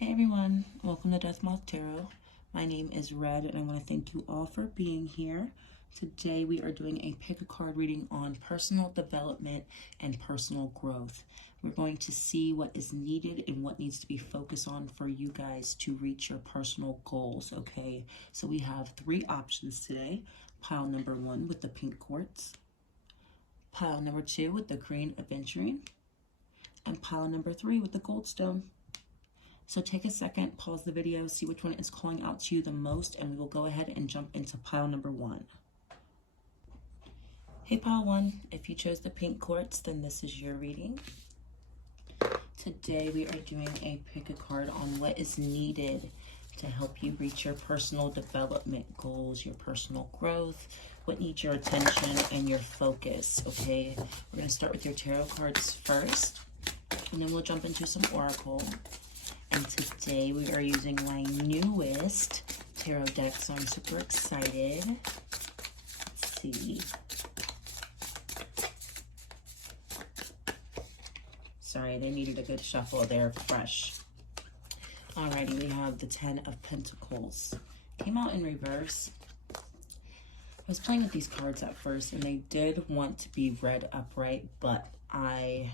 Hey everyone, welcome to BookDeathMothTarot. My name is Red and I want to thank you all for being here. Today we are doing a pick a card reading on personal development and personal growth. We're going to see what is needed and what needs to be focused on for you guys to reach your personal goals, okay? So we have three options today. Pile number 1 with the pink quartz, pile number 2 with the green aventurine, and pile number 3 with the goldstone. So take a second, pause the video, see which one is calling out to you the most, and we will go ahead and jump into pile number 1. Hey pile 1, if you chose the pink quartz, then this is your reading. Today we are doing a pick a card on what is needed to help you reach your personal development goals, your personal growth, what needs your attention and your focus, okay? We're going to start with your tarot cards first, and then we'll jump into some oracle. And today we are using my newest tarot deck, so I'm super excited. Let's see. Sorry, they needed a good shuffle. They're fresh. Alrighty, we have the 10 of Pentacles. Came out in reverse. I was playing with these cards at first, and they did want to be read upright, but I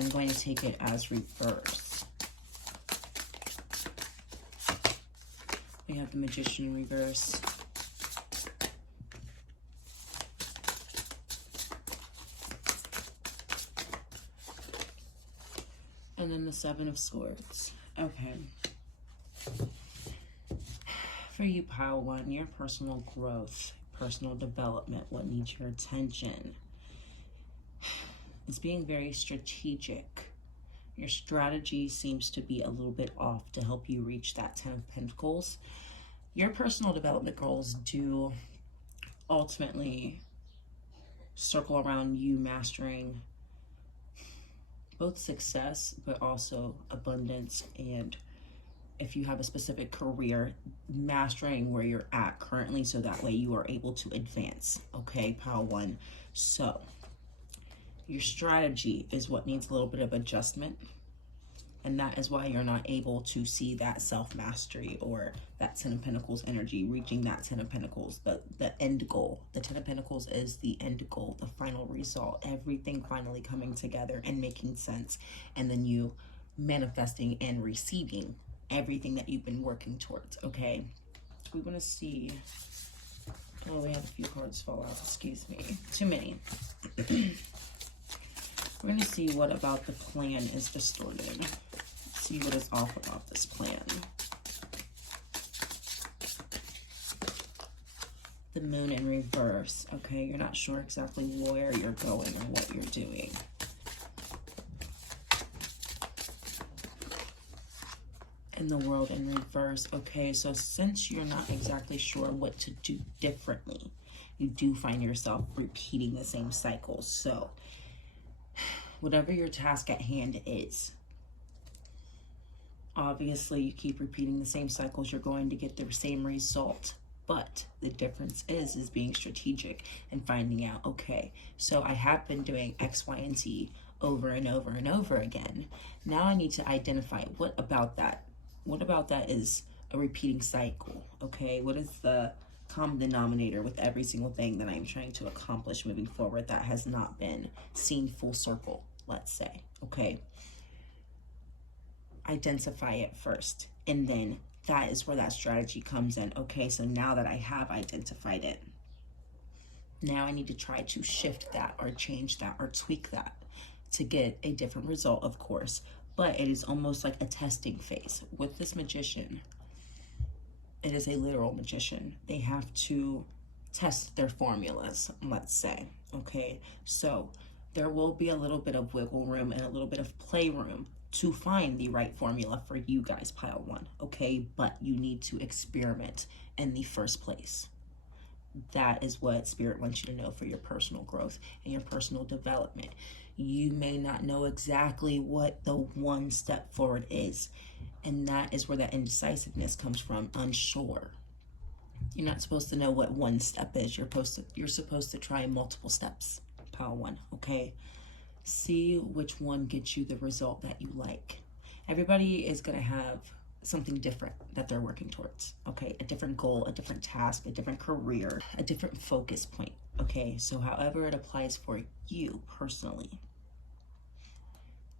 am going to take it as reverse. We have the Magician in reverse. And then the 7 of Swords. Okay. For you, pile 1, your personal growth, personal development, what needs your attention? It's being very strategic. Your strategy seems to be a little bit off to help you reach that 10 of Pentacles. Your personal development goals do ultimately circle around you mastering both success, but also abundance. And if you have a specific career, mastering where you're at currently, so that way you are able to advance, okay, pile 1. So your strategy is what needs a little bit of adjustment, and that is why you're not able to see that self-mastery or that 10 of Pentacles energy, reaching that 10 of Pentacles, the end goal. The 10 of Pentacles is the end goal, the final result, everything finally coming together and making sense, and then you manifesting and receiving everything that you've been working towards, okay? We want to see, oh, we had a few cards fall out, excuse me, too many. We're going to see what about the plan is distorted. Let's see what is off about this plan. The Moon in reverse. Okay, you're not sure exactly where you're going or what you're doing. And the World in reverse. Okay, so since you're not exactly sure what to do differently, you do find yourself repeating the same cycles. So whatever your task at hand is, obviously you keep repeating the same cycles, you're going to get the same result. But the difference is being strategic and finding out, okay, so I have been doing X, Y, and Z over and over and over again. Now I need to identify what about that is a repeating cycle, okay? What is the common denominator with every single thing that I'm trying to accomplish moving forward that has not been seen full circle, let's say, okay? Identify it first, and then that is where that strategy comes in. Okay, so now that I have identified it, now I need to try to shift that or change that or tweak that to get a different result, of course, but it is almost like a testing phase. With this Magician, it is a literal magician. They have to test their formulas, let's say, okay? So there will be a little bit of wiggle room and a little bit of playroom to find the right formula for you guys, pile 1, okay? But you need to experiment in the first place. That is what Spirit wants you to know for your personal growth and your personal development. You may not know exactly what the one step forward is, and that is where that indecisiveness comes from, unsure. You're not supposed to know what one step is. You're supposed to try multiple steps, pile 1, okay? See which one gets you the result that you like. Everybody is going to have something different that they're working towards, okay? A different goal, a different task, a different career, a different focus point, okay? So however it applies for you personally,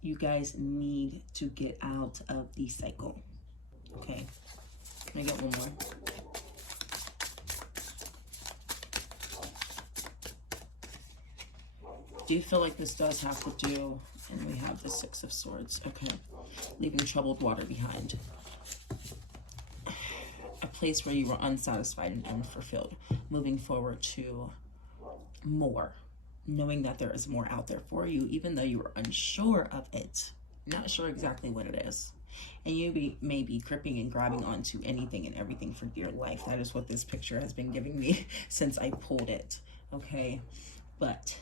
you guys need to get out of the cycle, okay? Can I get one more? Do you feel like this does have to do, and we have the Six of Swords, okay? Leaving troubled water behind. A place where you were unsatisfied and unfulfilled. Moving forward to more. Knowing that there is more out there for you, even though you were unsure of it. Not sure exactly what it is. And you may be gripping and grabbing onto anything and everything for dear life. That is what this picture has been giving me since I pulled it, okay? But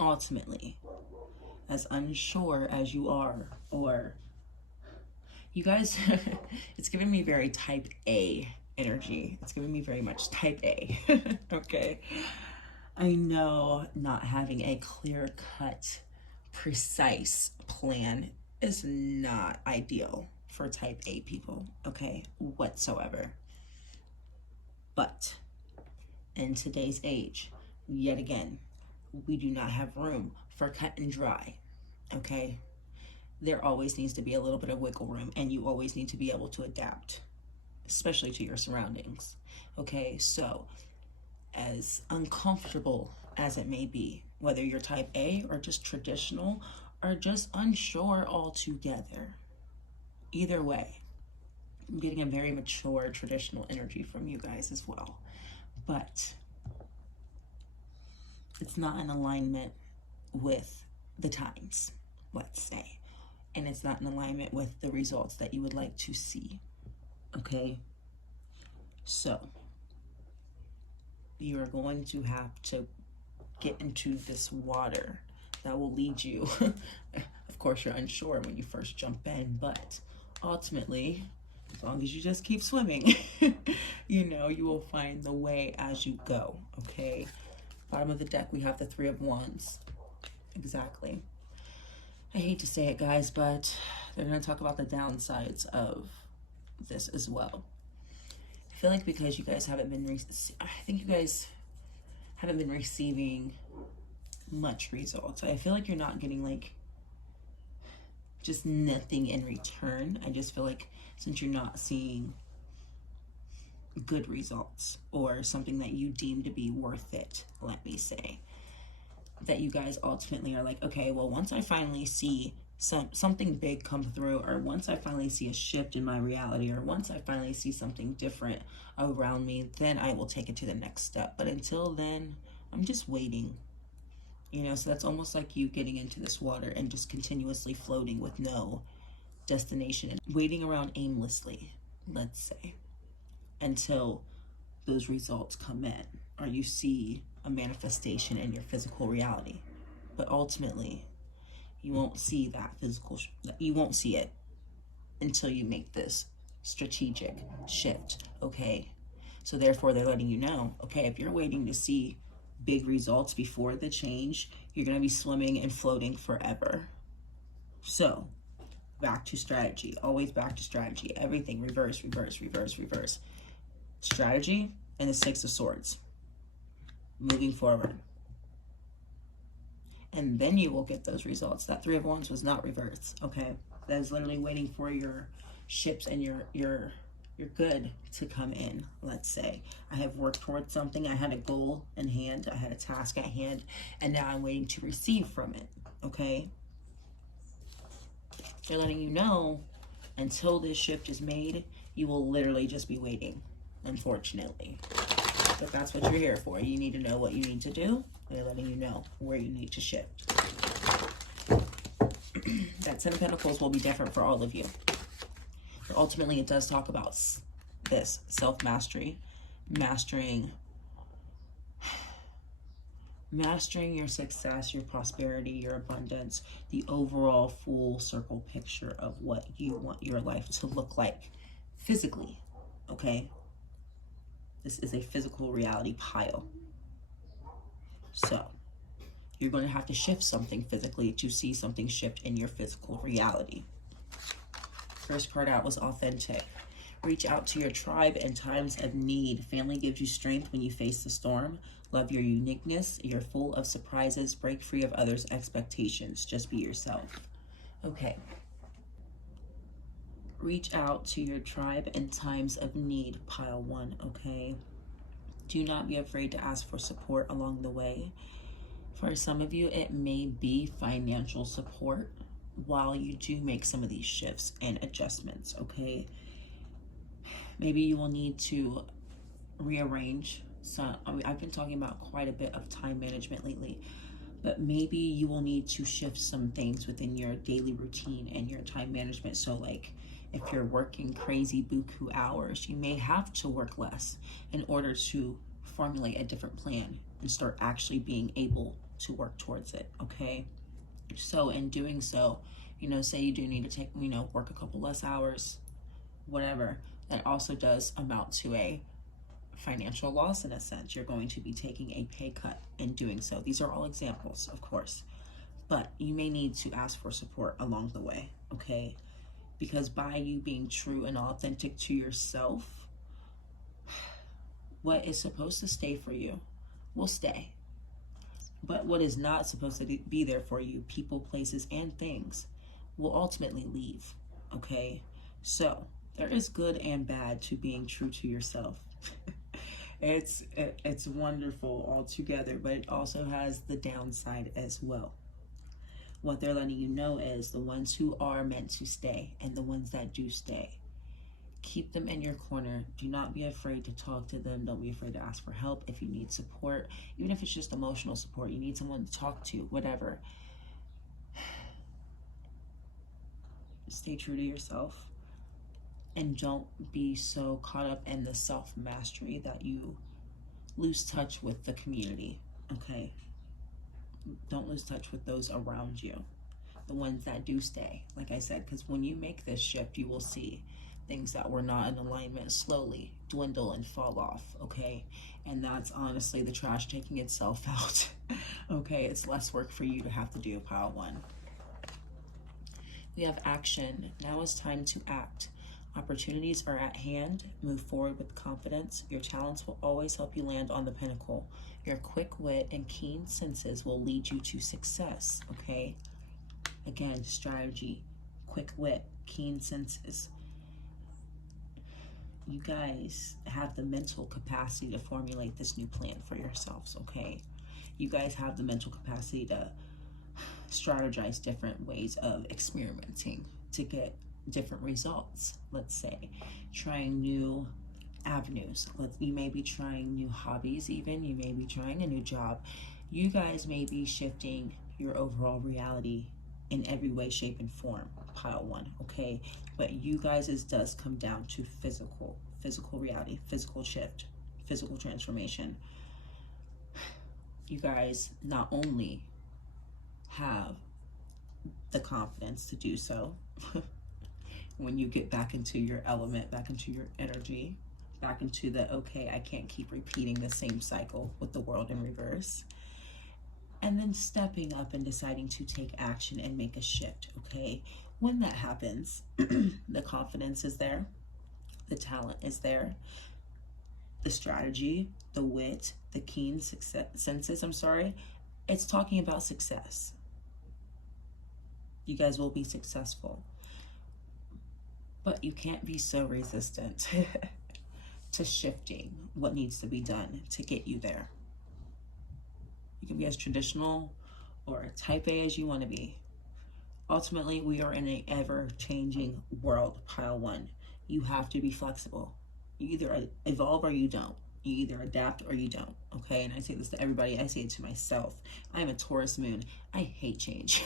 ultimately, as unsure as you are, or you guys, it's giving me very type A energy. It's giving me very much type A, okay? I know not having a clear-cut, precise plan is not ideal for type A people, okay, whatsoever. But in today's age, yet again, we do not have room for cut and dry, okay? There always needs to be a little bit of wiggle room, and you always need to be able to adapt, especially to your surroundings, okay? So as uncomfortable as it may be, whether you're type A or just traditional or just unsure altogether, either way, I'm getting a very mature traditional energy from you guys as well. But it's not in alignment with the times, let's say. And it's not in alignment with the results that you would like to see, okay? So you are going to have to get into this water that will lead you. Of course, you're unsure when you first jump in, but ultimately, as long as you just keep swimming, you know, you will find the way as you go, okay? Bottom of the deck, we have the Three of Wands. Exactly. I hate to say it, guys, but they're going to talk about the downsides of this as well. I feel like because you guys haven't been, I think you guys haven't been receiving much results. I feel like you're not getting like just nothing in return. I just feel like since you're not seeing good results or something that you deem to be worth it, let me say, that you guys ultimately are like, okay, well, once I finally see something big come through, or once I finally see a shift in my reality, or once I finally see something different around me, then I will take it to the next step. But until then, I'm just waiting, you know? So that's almost like you getting into this water and just continuously floating with no destination and waiting around aimlessly, let's say, until those results come in or you see a manifestation in your physical reality. But ultimately, you won't see that you won't see it until you make this strategic shift, okay? So therefore, they're letting you know, okay, if you're waiting to see big results before the change, you're going to be swimming and floating forever. So back to strategy, always back to strategy. Everything reverse, reverse, reverse, reverse. Strategy and the Six of Swords. Moving forward. And then you will get those results. That Three of Wands was not reversed, okay? That is literally waiting for your ships and your good to come in, let's say. I have worked towards something. I had a goal in hand. I had a task at hand. And now I'm waiting to receive from it, okay? They're letting you know until this shift is made, you will literally just be waiting, unfortunately. But that's what you're here for. You need to know what you need to do. They're letting you know where you need to shift. That Ten of Pentacles will be different for all of you. But ultimately, it does talk about this self-mastery, mastering your success, your prosperity, your abundance, the overall full circle picture of what you want your life to look like physically, okay? This is a physical reality pile. So you're going to have to shift something physically to see something shift in your physical reality. First card out was authentic. Reach out to your tribe in times of need. Family gives you strength when you face the storm. Love your uniqueness. You're full of surprises. Break free of others' expectations. Just be yourself. Okay. Reach out to your tribe in times of need, pile 1, okay? Do not be afraid to ask for support along the way. For some of you, it may be financial support while you do make some of these shifts and adjustments, okay? Maybe you will need to rearrange some. I've been talking about quite a bit of time management lately, but maybe you will need to shift some things within your daily routine and your time management. So like if you're working crazy buku hours, you may have to work less in order to formulate a different plan and start actually being able to work towards it, okay? So in doing so, you know, say you do need to take, you know, work a couple less hours, whatever, that also does amount to a financial loss in a sense. You're going to be taking a pay cut in doing so. These are all examples, of course, but you may need to ask for support along the way, okay? Because by you being true and authentic to yourself, what is supposed to stay for you will stay. But what is not supposed to be there for you, people, places, and things, will ultimately leave, okay? So there is good and bad to being true to yourself. It's wonderful altogether, but it also has the downside as well. What they're letting you know is the ones who are meant to stay and the ones that do stay, keep them in your corner. Do not be afraid to talk to them. Don't be afraid to ask for help if you need support, even if it's just emotional support. You need someone to talk to, whatever. Stay true to yourself and don't be so caught up in the self-mastery that you lose touch with the community, okay? Don't lose touch with those around you, the ones that do stay, like I said, because when you make this shift, you will see things that were not in alignment slowly dwindle and fall off, okay? And that's honestly the trash taking itself out, okay? It's less work for you to have to do, pile 1. We have action. Now is time to act. Opportunities are at hand. Move forward with confidence. Your talents will always help you land on the pinnacle. Your quick wit and keen senses will lead you to success, okay? Again, strategy, quick wit, keen senses. You guys have the mental capacity to formulate this new plan for yourselves, okay? You guys have the mental capacity to strategize different ways of experimenting to get different results. Let's say trying new avenues. You may be trying new hobbies, even you may be trying a new job. You guys may be shifting your overall reality in every way, shape, and form, pile 1, okay? But you guys, it does come down to physical reality, physical shift, physical transformation. You guys not only have the confidence to do so when you get back into your element, back into your energy, back into the, okay, I can't keep repeating the same cycle with the world in reverse. And then stepping up and deciding to take action and make a shift, okay? When that happens, the confidence is there, the talent is there, the strategy, the wit, the keen senses, it's talking about success. You guys will be successful. But you can't be so resistant to shifting what needs to be done to get you there. You can be as traditional or type A as you want to be. Ultimately, we are in an ever-changing world, pile 1. You have to be flexible. You either evolve or you don't. You either adapt or you don't, okay? And I say this to everybody. I say it to myself. I am a Taurus moon. I hate change.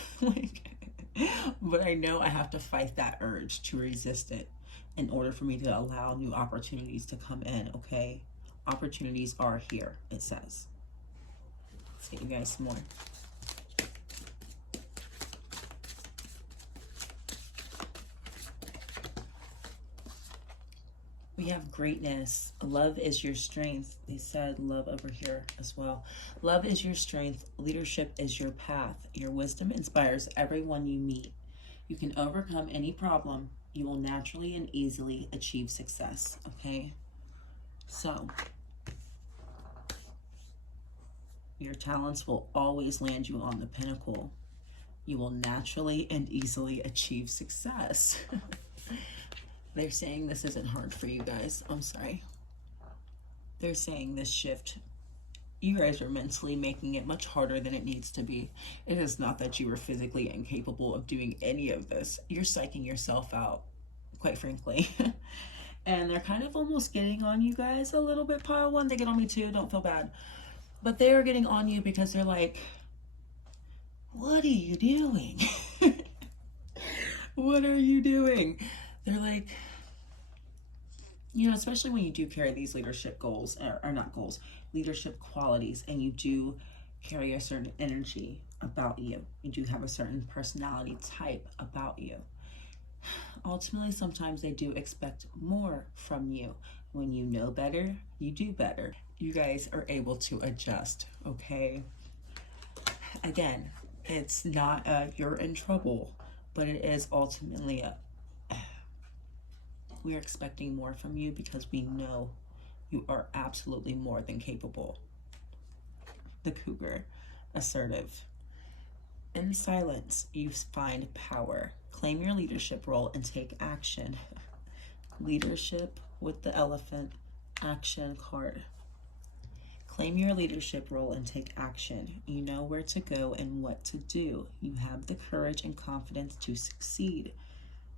But I know I have to fight that urge to resist it in order for me to allow new opportunities to come in, okay? Opportunities are here, it says. Let's get you guys some more. We have greatness. Love is your strength. They said love over here as well. Love is your strength. Leadership is your path. Your wisdom inspires everyone you meet. You can overcome any problem You will naturally and easily achieve success, okay? So, your talents will always land you on the pinnacle. You will naturally and easily achieve success. They're saying this isn't hard for you guys. I'm sorry. They're saying this shift, you guys are mentally making it much harder than it needs to be. It is not that you are physically incapable of doing any of this. You're psyching yourself out, quite frankly. And they're kind of almost getting on you guys a little bit, pile one. They get on me too, don't feel bad. But they are getting on you because they're like, what are you doing? What are you doing? They're like, you know, especially when you do carry these leadership goals, or not goals, leadership qualities, and you do carry a certain energy about you. You do have a certain personality type about you. Ultimately, sometimes they do expect more from you. When you know better, you do better. You guys are able to adjust, okay? Again, it's not you're in trouble, but it is ultimately we're expecting more from you because we know you are absolutely more than capable. The cougar, assertive. In silence, you find power. Claim your leadership role and take action. Leadership with the elephant, action card. Claim your leadership role and take action. You know where to go and what to do. You have the courage and confidence to succeed.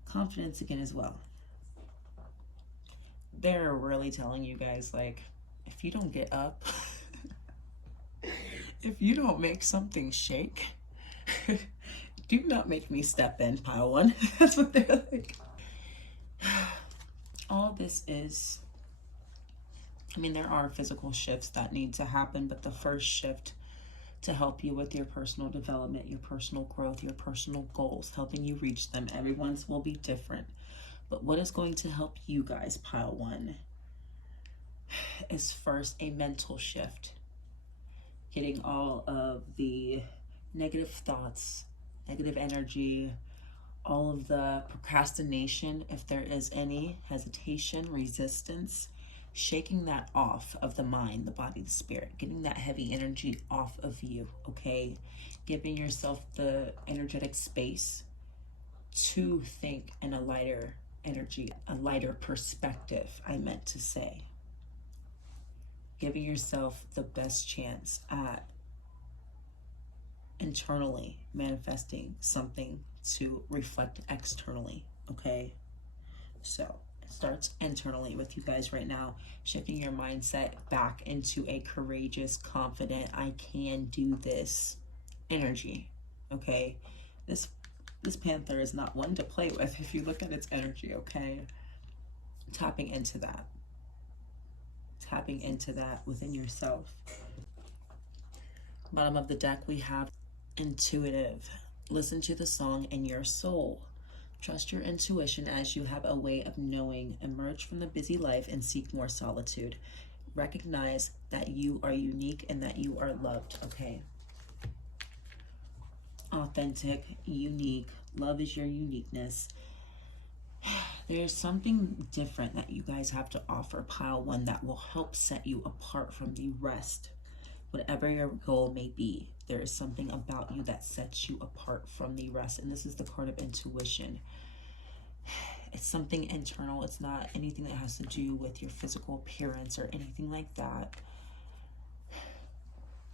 Confidence again as well. They're really telling you guys, like, if you don't get up, if you don't make something shake, do not make me step in, pile one. That's what they're like. All this is, I mean, there are physical shifts that need to happen, but the first shift to help you with your personal development, your personal growth, your personal goals, helping you reach them, everyone's will be different. But what is going to help you guys, pile one, is first a mental shift. Getting all of the negative thoughts, negative energy, all of the procrastination, if there is any, hesitation, resistance, shaking that off of the mind, the body, the spirit, getting that heavy energy off of you, okay? Giving yourself the energetic space to think in a lighter energy, a lighter perspective, I meant to say. Giving yourself the best chance at internally manifesting something to reflect externally, okay? So it starts internally with you guys right now, shifting your mindset back into a courageous, confident, I can do this energy, okay? This panther is not one to play with if you look at its energy, okay? Tapping into that. Tapping into that within yourself. Bottom of the deck, we have intuitive. Listen to the song in your soul. Trust your intuition as you have a way of knowing. Emerge from the busy life and seek more solitude. Recognize that you are unique and that you are loved, okay? Authentic, unique. Love is your uniqueness. There's something different that you guys have to offer, pile one, that will help set you apart from the rest. Whatever your goal may be, there is something about you that sets you apart from the rest. And this is the card of intuition. It's something internal. It's not anything that has to do with your physical appearance or anything like that.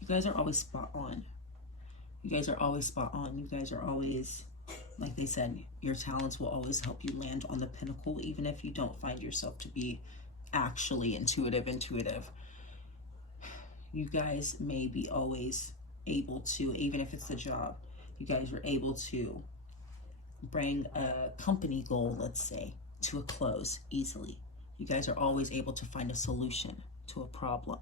You guys are always spot on. You guys are always spot on. You guys are always, like they said, your talents will always help you land on the pinnacle, even if you don't find yourself to be actually intuitive. You guys may be always able to, even if it's the job, you guys are able to bring a company goal, let's say, to a close easily. You guys are always able to find a solution to a problem.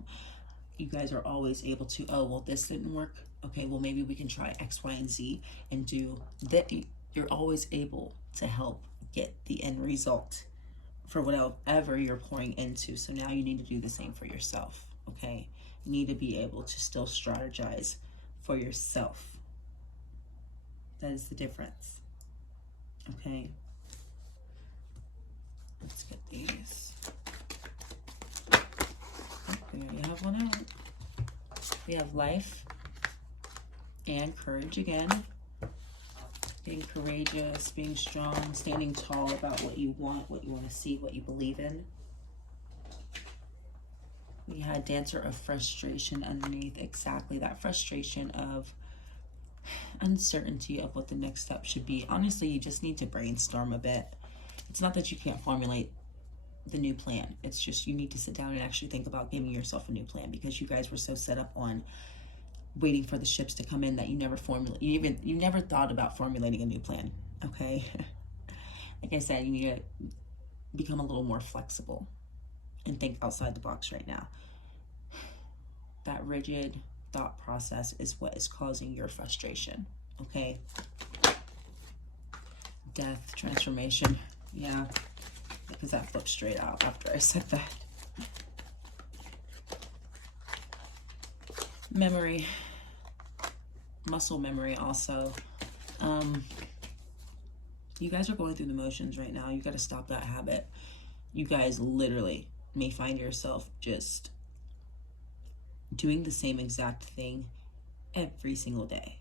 You guys are always able to, oh, well, this didn't work. Okay, well, maybe we can try X, Y, and Z and do that. You're always able to help get the end result for whatever you're pouring into. So now you need to do the same for yourself, okay? You need to be able to still strategize for yourself. That is the difference, okay? love one out. We have life and courage again. Being courageous, being strong, standing tall about what you want to see, what you believe in. We had Dancer of Frustration underneath, exactly that frustration of uncertainty of what the next step should be. Honestly, you just need to brainstorm a bit. It's not that you can't formulate the new plan. It's just you need to sit down and actually think about giving yourself a new plan, because you guys were so set up on waiting for the ships to come in that you never you never thought about formulating a new plan. Okay. Like I said, you need to become a little more flexible and think outside the box right now. That rigid thought process is what is causing your frustration. Okay. Death, transformation. Yeah, because that flipped straight out after I said that. Memory, muscle memory also. You guys are going through the motions right now. You got to stop that habit. You guys literally may find yourself just doing the same exact thing every single day.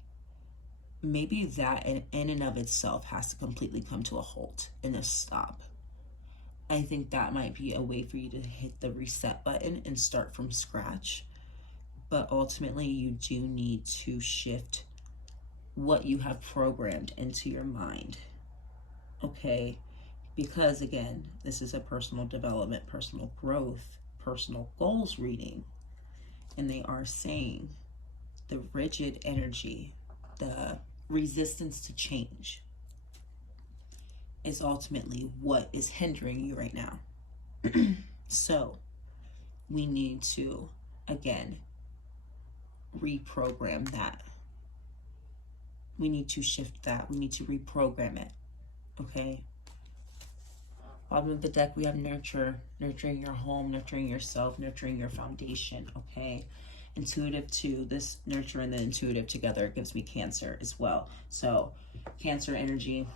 Maybe that in and of itself has to completely come to a halt and a stop. I think that might be a way for you to hit the reset button and start from scratch. But ultimately, you do need to shift what you have programmed into your mind. Okay? Because again, this is a personal development, personal growth, personal goals reading. And they are saying the rigid energy, the resistance to change is ultimately what is hindering you right now. So we need to, again, reprogram that. We need to shift that. We need to reprogram it. Okay? Bottom of the deck, we have nurture, nurturing your home, nurturing yourself, nurturing your foundation. Okay? Intuitive too. This nurture and the intuitive together gives me Cancer as well. So Cancer energy,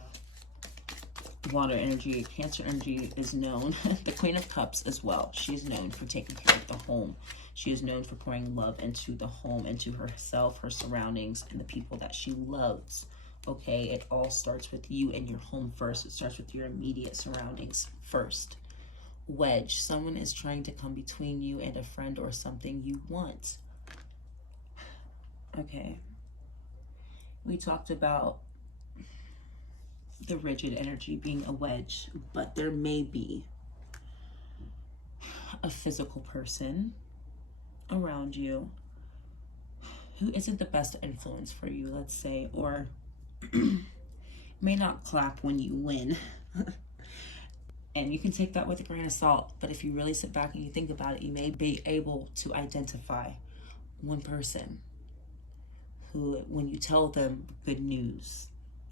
water energy. Cancer energy is known, the Queen of Cups as well. She's known for taking care of the home. She is known for pouring love into the home, into herself, her surroundings, and the people that she loves. Okay, it all starts with you and your home first. It starts with your immediate surroundings first. Wedge, someone is trying to come between you and a friend or something you want. Okay, we talked about the rigid energy being a wedge, but there may be a physical person around you who isn't the best influence for you, let's say, or may not clap when you win. And you can take that with a grain of salt, but if you really sit back and you think about it, you may be able to identify one person who, when you tell them good news,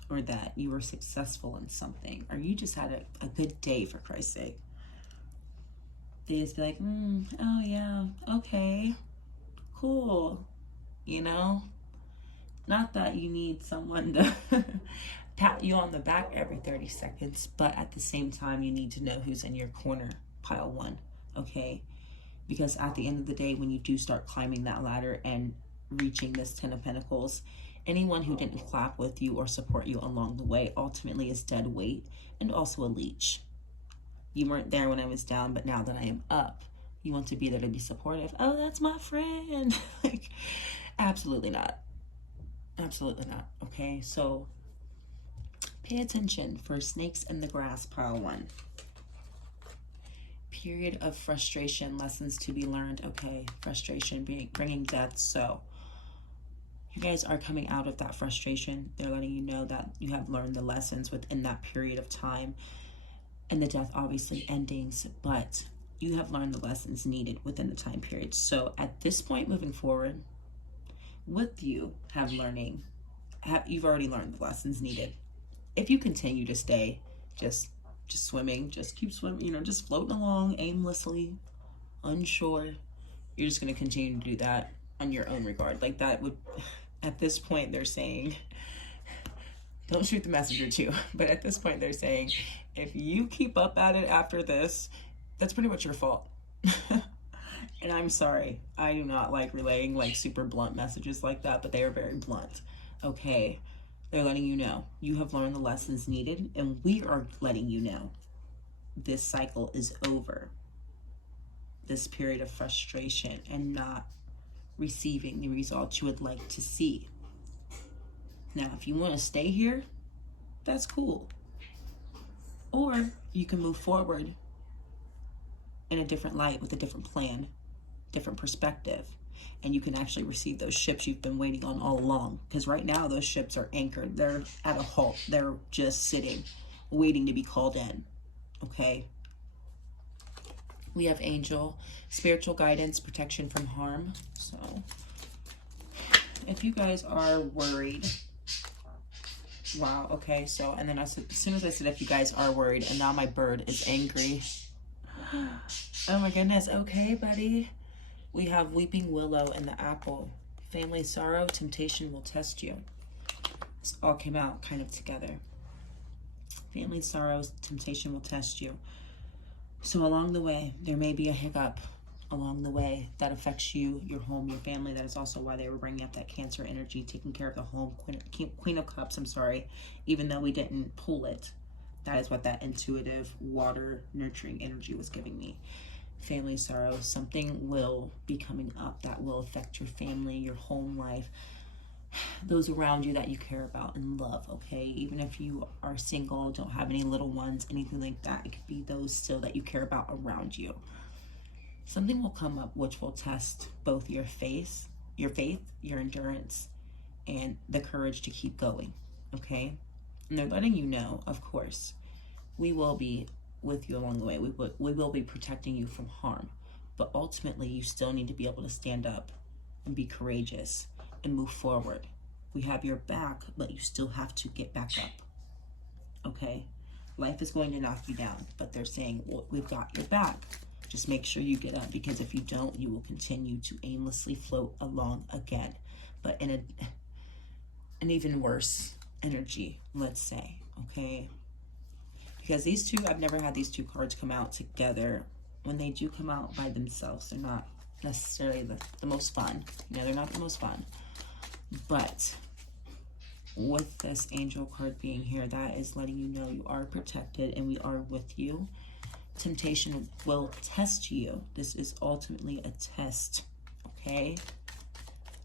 or that you were successful in something, or you just had a good day, for Christ's sake, they just be like, oh yeah, okay, cool, you know? Not that you need someone to pat you on the back every 30 seconds, but at the same time, you need to know who's in your corner, pile one, okay? Because at the end of the day, when you do start climbing that ladder and reaching this 10 of Pentacles, anyone who didn't clap with you or support you along the way ultimately is dead weight and also a leech. You weren't there when I was down, but now that I am up, you want to be there to be supportive. Oh, that's my friend. Like, absolutely not. Absolutely not. Okay, so pay attention for snakes in the grass, pile one. Period of frustration, lessons to be learned. Okay, frustration bringing death. So you guys are coming out of that frustration. They're letting you know that you have learned the lessons within that period of time. And the death obviously endings, but you have learned the lessons needed within the time period. So at this point moving forward, with you you've already learned the lessons needed. If you continue to stay just swimming, just keep swimming, you know, just floating along aimlessly, unsure, you're just going to continue to do that on your own regard. Like, that would, at this point, they're saying, don't shoot the messenger too, but at this point they're saying, if you keep up at it after this, that's pretty much your fault. And And I'm sorry, I do not like relaying like super blunt messages like that, but they are very blunt. Okay, they're letting you know you have learned the lessons needed, and we are letting you know this cycle is over. This period of frustration and not receiving the results you would like to see. Now, if you want to stay here, that's cool. Or you can move forward in a different light with a different plan, different perspective, and you can actually receive those ships you've been waiting on all along. Because right now those ships are anchored. They're at a halt. They're just sitting, waiting to be called in. Okay? We have angel, spiritual guidance, protection from harm. So if you guys are worried, wow, okay, so, and then I said, as soon as I said if you guys are worried, and now my bird is angry. Oh my goodness, okay, buddy. We have weeping willow and the apple. Family sorrow, temptation will test you. This all came out kind of together. Family sorrows, temptation will test you. So along the way, there may be a hiccup along the way that affects you, your home, your family. That is also why they were bringing up that Cancer energy, taking care of the home. Queen of Cups, I'm sorry, even though we didn't pull it. That is what that intuitive, water, nurturing energy was giving me. Family sorrow, something will be coming up that will affect your family, your home life, those around you that you care about and love, okay? Even if you are single, don't have any little ones, anything like that, it could be those still that you care about around you. Something will come up which will test both your faith, your endurance, and the courage to keep going, okay? And they're letting you know, of course, we will be with you along the way. We will be protecting you from harm. But ultimately, you still need to be able to stand up and be courageous and move forward. We have your back, but you still have to get back up, okay? Life is going to knock you down, but they're saying, well, we've got your back. Just make sure you get up, because if you don't, you will continue to aimlessly float along again, but in an even worse energy, let's say, okay? Because these two, I've never had these two cards come out together. When they do come out by themselves, they're not necessarily the most fun. You know, they're not the most fun. But with this angel card being here, that is letting you know you are protected and we are with you. Temptation will test you. This is ultimately a test, okay?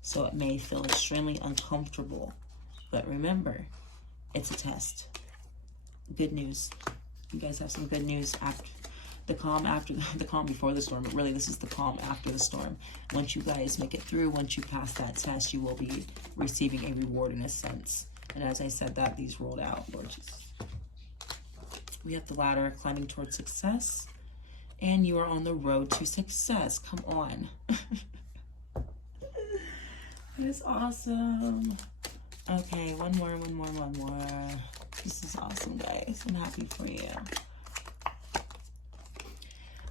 So it may feel extremely uncomfortable, but remember, it's a test. Good news. You guys have some good news after the calm before the storm, but really this is the calm after the storm. Once you guys make it through, once you pass that test, you will be receiving a reward in a sense. And as I said that, these rolled out, Lord Jesus. We have the ladder, climbing towards success, and you are on the road to success. Come on. That is awesome. Okay, one more. This is awesome, guys. I'm happy for you.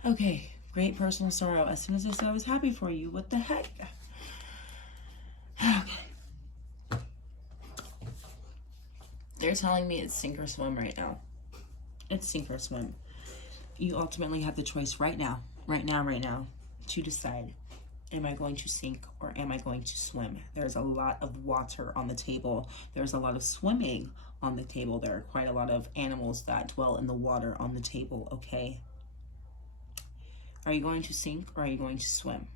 Okay, great personal sorrow. As soon as I said I was happy for you, what the heck? Okay. They're telling me it's sink or swim right now. It's sink or swim. You ultimately have the choice right now, to decide, am I going to sink or am I going to swim? There's a lot of water on the table. There's a lot of swimming on the table. There are quite a lot of animals that dwell in the water on the table, okay? Are you going to sink or are you going to swim?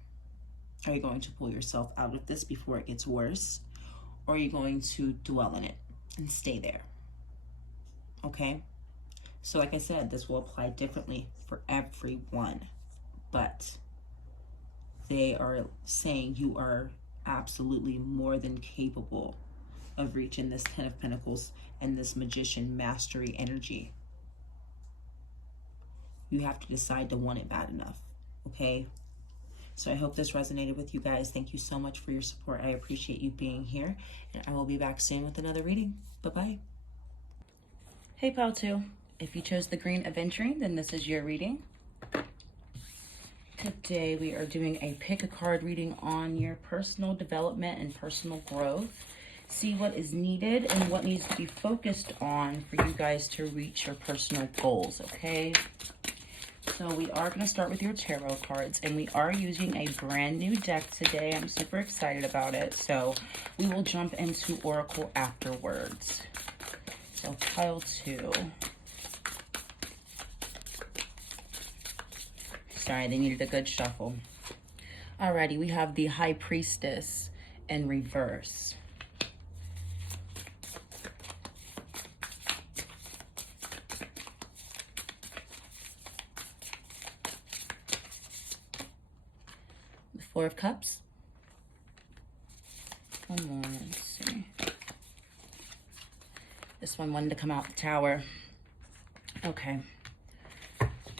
Are you going to pull yourself out of this before it gets worse? Or are you going to dwell in it and stay there? Okay? So like I said, this will apply differently for everyone. But they are saying you are absolutely more than capable of reaching this Ten of Pentacles and this Magician mastery energy. You have to decide to want it bad enough, okay? So I hope this resonated with you guys. Thank you so much for your support. I appreciate you being here, and I will be back soon with another reading. Bye-bye. Hey, Pal 2. If you chose the green aventuring, then this is your reading. Today we are doing a pick a card reading on your personal development and personal growth. See what is needed and what needs to be focused on for you guys to reach your personal goals, okay? So we are going to start with your tarot cards, and we are using a brand new deck today. I'm super excited about it. So we will jump into Oracle afterwards. So pile 2. Sorry, they needed a good shuffle. Alrighty, we have the High Priestess in reverse. The Four of Cups. One more, let's see. This one wanted to come out the Tower. Okay.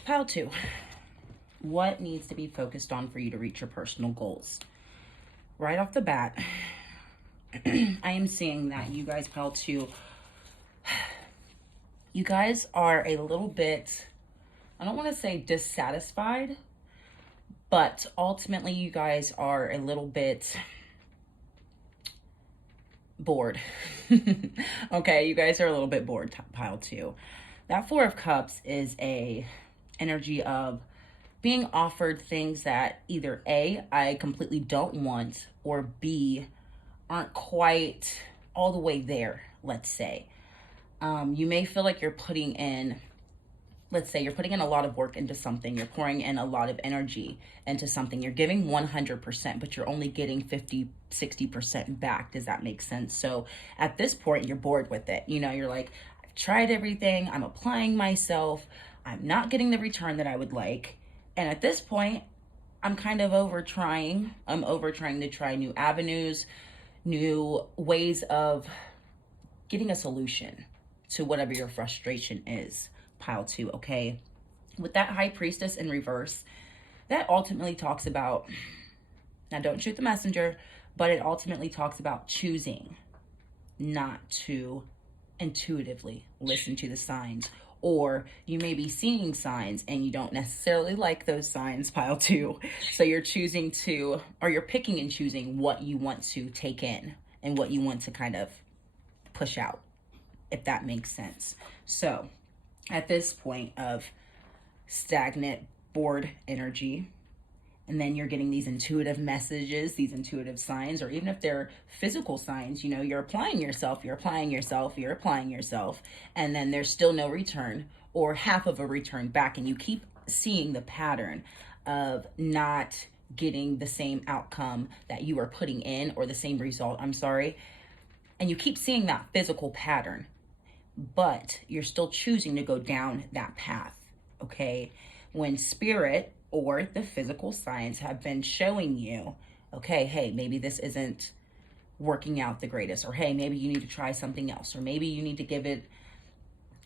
Pile 2. What needs to be focused on for you to reach your personal goals? Right off the bat, I am seeing that you guys, pile 2, you guys are a little bit, I don't want to say dissatisfied, but ultimately you guys are a little bit bored. Okay, you guys are a little bit bored, pile 2. That Four of Cups is a energy of being offered things that either A, I completely don't want, or B, aren't quite all the way there, let's say. You may feel like you're putting in, let's say you're putting in a lot of work into something, you're pouring in a lot of energy into something, you're giving 100%, but you're only getting 50, 60% back. Does that make sense? So at this point, you're bored with it. You know, you're like, I've tried everything, I'm applying myself, I'm not getting the return that I would like. And at this point, I'm kind of over trying. I'm over trying to try new avenues, new ways of getting a solution to whatever your frustration is, pile 2, okay? With that High Priestess in reverse, that ultimately talks about, now don't shoot the messenger, but it ultimately talks about choosing not to intuitively listen to the signs. Or you may be seeing signs and you don't necessarily like those signs, pile 2. So you're choosing to, or you're picking and choosing what you want to take in and what you want to kind of push out, if that makes sense. So at this point of stagnant, bored energy, and then you're getting these intuitive messages, these intuitive signs, or even if they're physical signs, you know, you're applying yourself, you're applying yourself, you're applying yourself, and then there's still no return or half of a return back. And you keep seeing the pattern of not getting the same outcome that you are putting in, or the same result, I'm sorry. And you keep seeing that physical pattern, but you're still choosing to go down that path, okay? When spirit or the physical signs have been showing you, okay, hey, maybe this isn't working out the greatest, or hey, maybe you need to try something else, or maybe you need to give it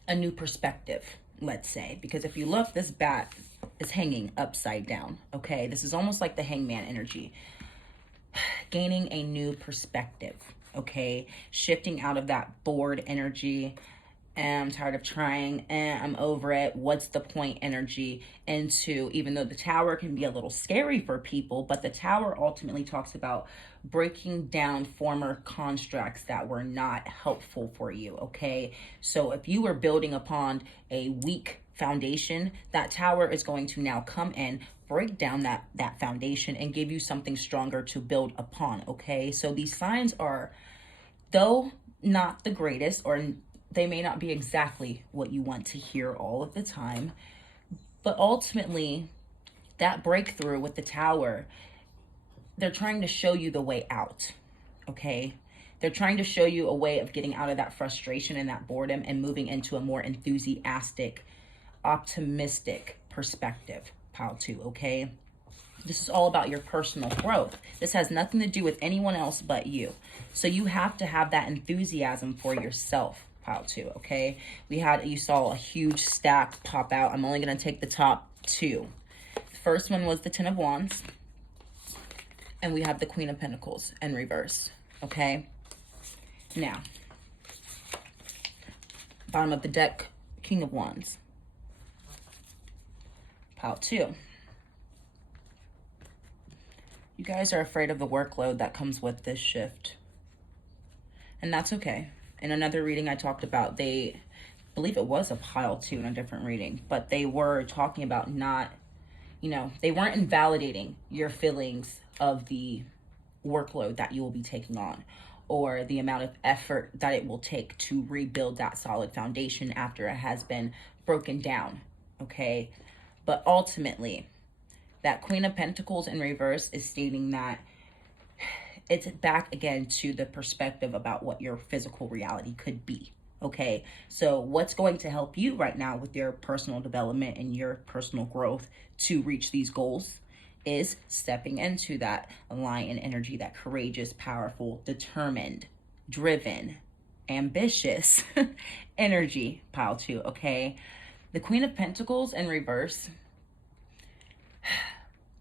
a new perspective, let's say. Because if you look, this bat is hanging upside down, okay? This is almost like the hangman energy. Gaining a new perspective, okay? Shifting out of that bored energy, and I'm tired of trying, and I'm over it, what's the point energy, into, even though the Tower can be a little scary for people, but the Tower ultimately talks about breaking down former constructs that were not helpful for you, okay? So if you were building upon a weak foundation, that Tower is going to now come in, break down that foundation, and give you something stronger to build upon, okay? So these signs are, though not the greatest, or they may not be exactly what you want to hear all of the time, but ultimately that breakthrough with the Tower, they're trying to show you the way out, okay? They're trying to show you a way of getting out of that frustration and that boredom and moving into a more enthusiastic, optimistic perspective, pile 2, okay? This is all about your personal growth. This has nothing to do with anyone else but you. So you have to have that enthusiasm for yourself, pile 2, okay? You saw a huge stack pop out. I'm only going to take the top 2. The first one was the Ten of Wands, and we have the Queen of Pentacles in reverse, okay? Now, bottom of the deck, King of Wands, pile 2. You guys are afraid of the workload that comes with this shift, and that's okay. In another reading, I talked about believe it was a pile 2 in a different reading, but they were talking about not, they weren't invalidating your feelings of the workload that you will be taking on, or the amount of effort that it will take to rebuild that solid foundation after it has been broken down, okay? But ultimately, that Queen of Pentacles in reverse is stating that it's back again to the perspective about what your physical reality could be, okay? So what's going to help you right now with your personal development and your personal growth to reach these goals is stepping into that lion energy, that courageous, powerful, determined, driven, ambitious energy, pile 2, okay? The Queen of Pentacles in reverse,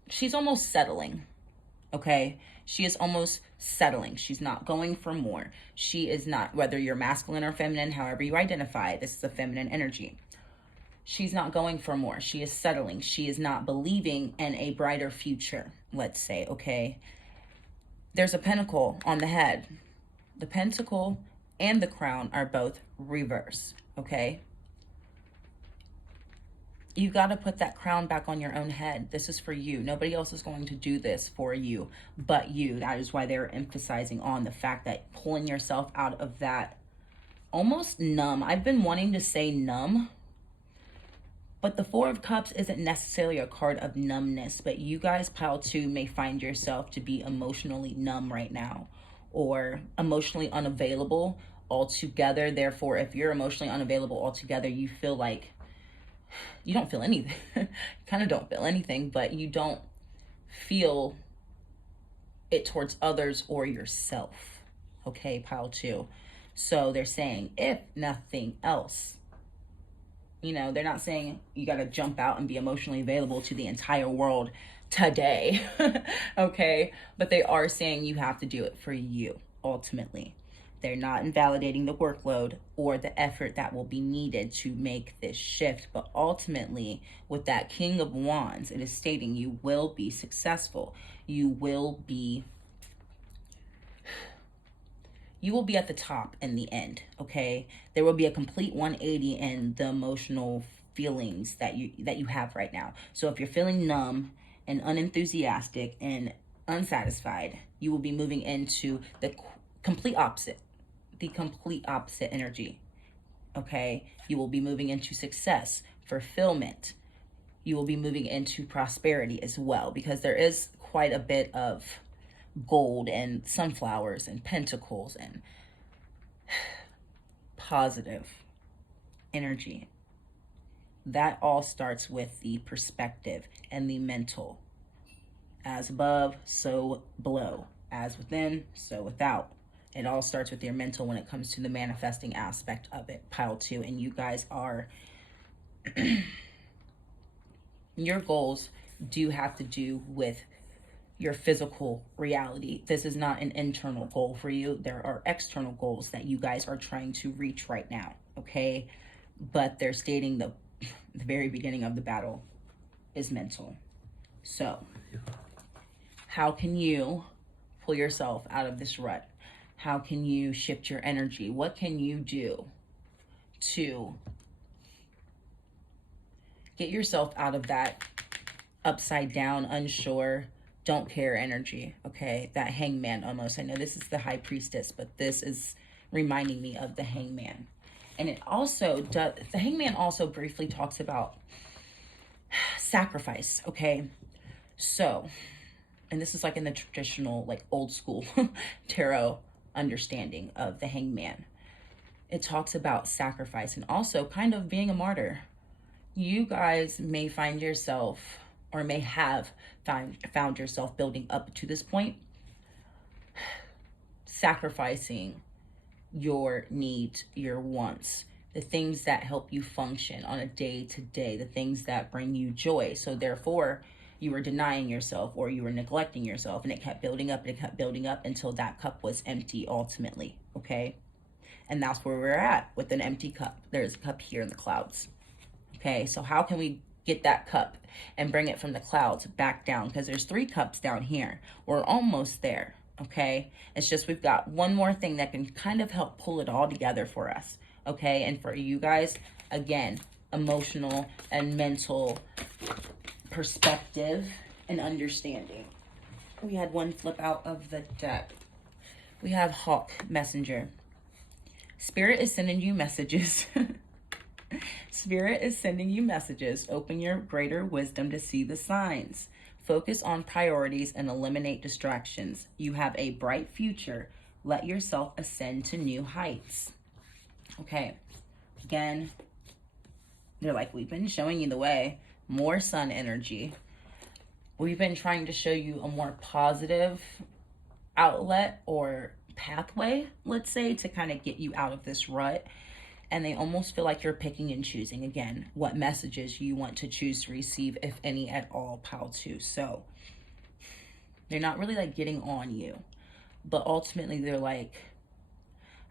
she's almost settling, okay? She is almost settling. She's not going for more. She is not, whether you're masculine or feminine, however you identify, this is a feminine energy. She's not going for more. She is settling. She is not believing in a brighter future, let's say, okay? There's a pentacle on the head. The pentacle and the crown are both reverse, okay? You got to put that crown back on your own head. This is for you. Nobody else is going to do this for you but you. That is why they're emphasizing on the fact that pulling yourself out of that almost numb. I've been wanting to say numb, but the Four of Cups isn't necessarily a card of numbness, but you guys, pile 2, may find yourself to be emotionally numb right now, or emotionally unavailable altogether. Therefore, if you're emotionally unavailable altogether, you feel like you don't feel anything. You kind of don't feel anything, but you don't feel it towards others or yourself, okay, pile 2. So they're saying, if nothing else, they're not saying you got to jump out and be emotionally available to the entire world today, okay? But they are saying you have to do it for you, ultimately. They're not invalidating the workload or the effort that will be needed to make this shift. But ultimately, with that King of Wands, it is stating you will be successful. You will be at the top in the end, okay? There will be a complete 180 in the emotional feelings that you have right now. So if you're feeling numb and unenthusiastic and unsatisfied, you will be moving into the complete opposite. The complete opposite energy, okay? You will be moving into success, fulfillment. You will be moving into prosperity as well, because there is quite a bit of gold and sunflowers and pentacles and positive energy. That all starts with the perspective and the mental. As above, so below. As within, so without. It all starts with your mental when it comes to the manifesting aspect of it, pile 2. And you guys are, your goals do have to do with your physical reality. This is not an internal goal for you. There are external goals that you guys are trying to reach right now, okay? But they're stating the very beginning of the battle is mental. So, how can you pull yourself out of this rut? How can you shift your energy? What can you do to get yourself out of that upside down, unsure, don't care energy, okay? That hangman almost. I know this is the high priestess, but this is reminding me of the hangman. And it also does, the hangman also briefly talks about sacrifice, okay? So, and this is like in the traditional, like old school tarot understanding of the hangman. It talks about sacrifice and also kind of being a martyr. You guys may find yourself, or may have found yourself building up to this point, sacrificing your needs, your wants, the things that help you function on a day-to-day, the things that bring you joy. So therefore, you were denying yourself or you were neglecting yourself, and it kept building up and it kept building up until that cup was empty ultimately, okay? And that's where we're at with an empty cup. There's a cup here in the clouds, okay? So how can we get that cup and bring it from the clouds back down? Because there's 3 cups down here. We're almost there, okay? It's just we've got one more thing that can kind of help pull it all together for us, Okay, and for you guys, again, emotional and mental perspective and understanding. We had one flip out of the deck. We have Hawk Messenger. Spirit is sending you messages. Spirit is sending you messages. Open your greater wisdom to see the signs. Focus on priorities and eliminate distractions. You have a bright future. Let yourself ascend to new heights. Okay, again, they're like, we've been showing you the way. More sun energy. We've been trying to show you a more positive outlet or pathway, let's say, to kind of get you out of this rut. And they almost feel like you're picking and choosing, again, what messages you want to choose to receive, if any at all, pile 2. So they're not really like getting on you, but ultimately they're like,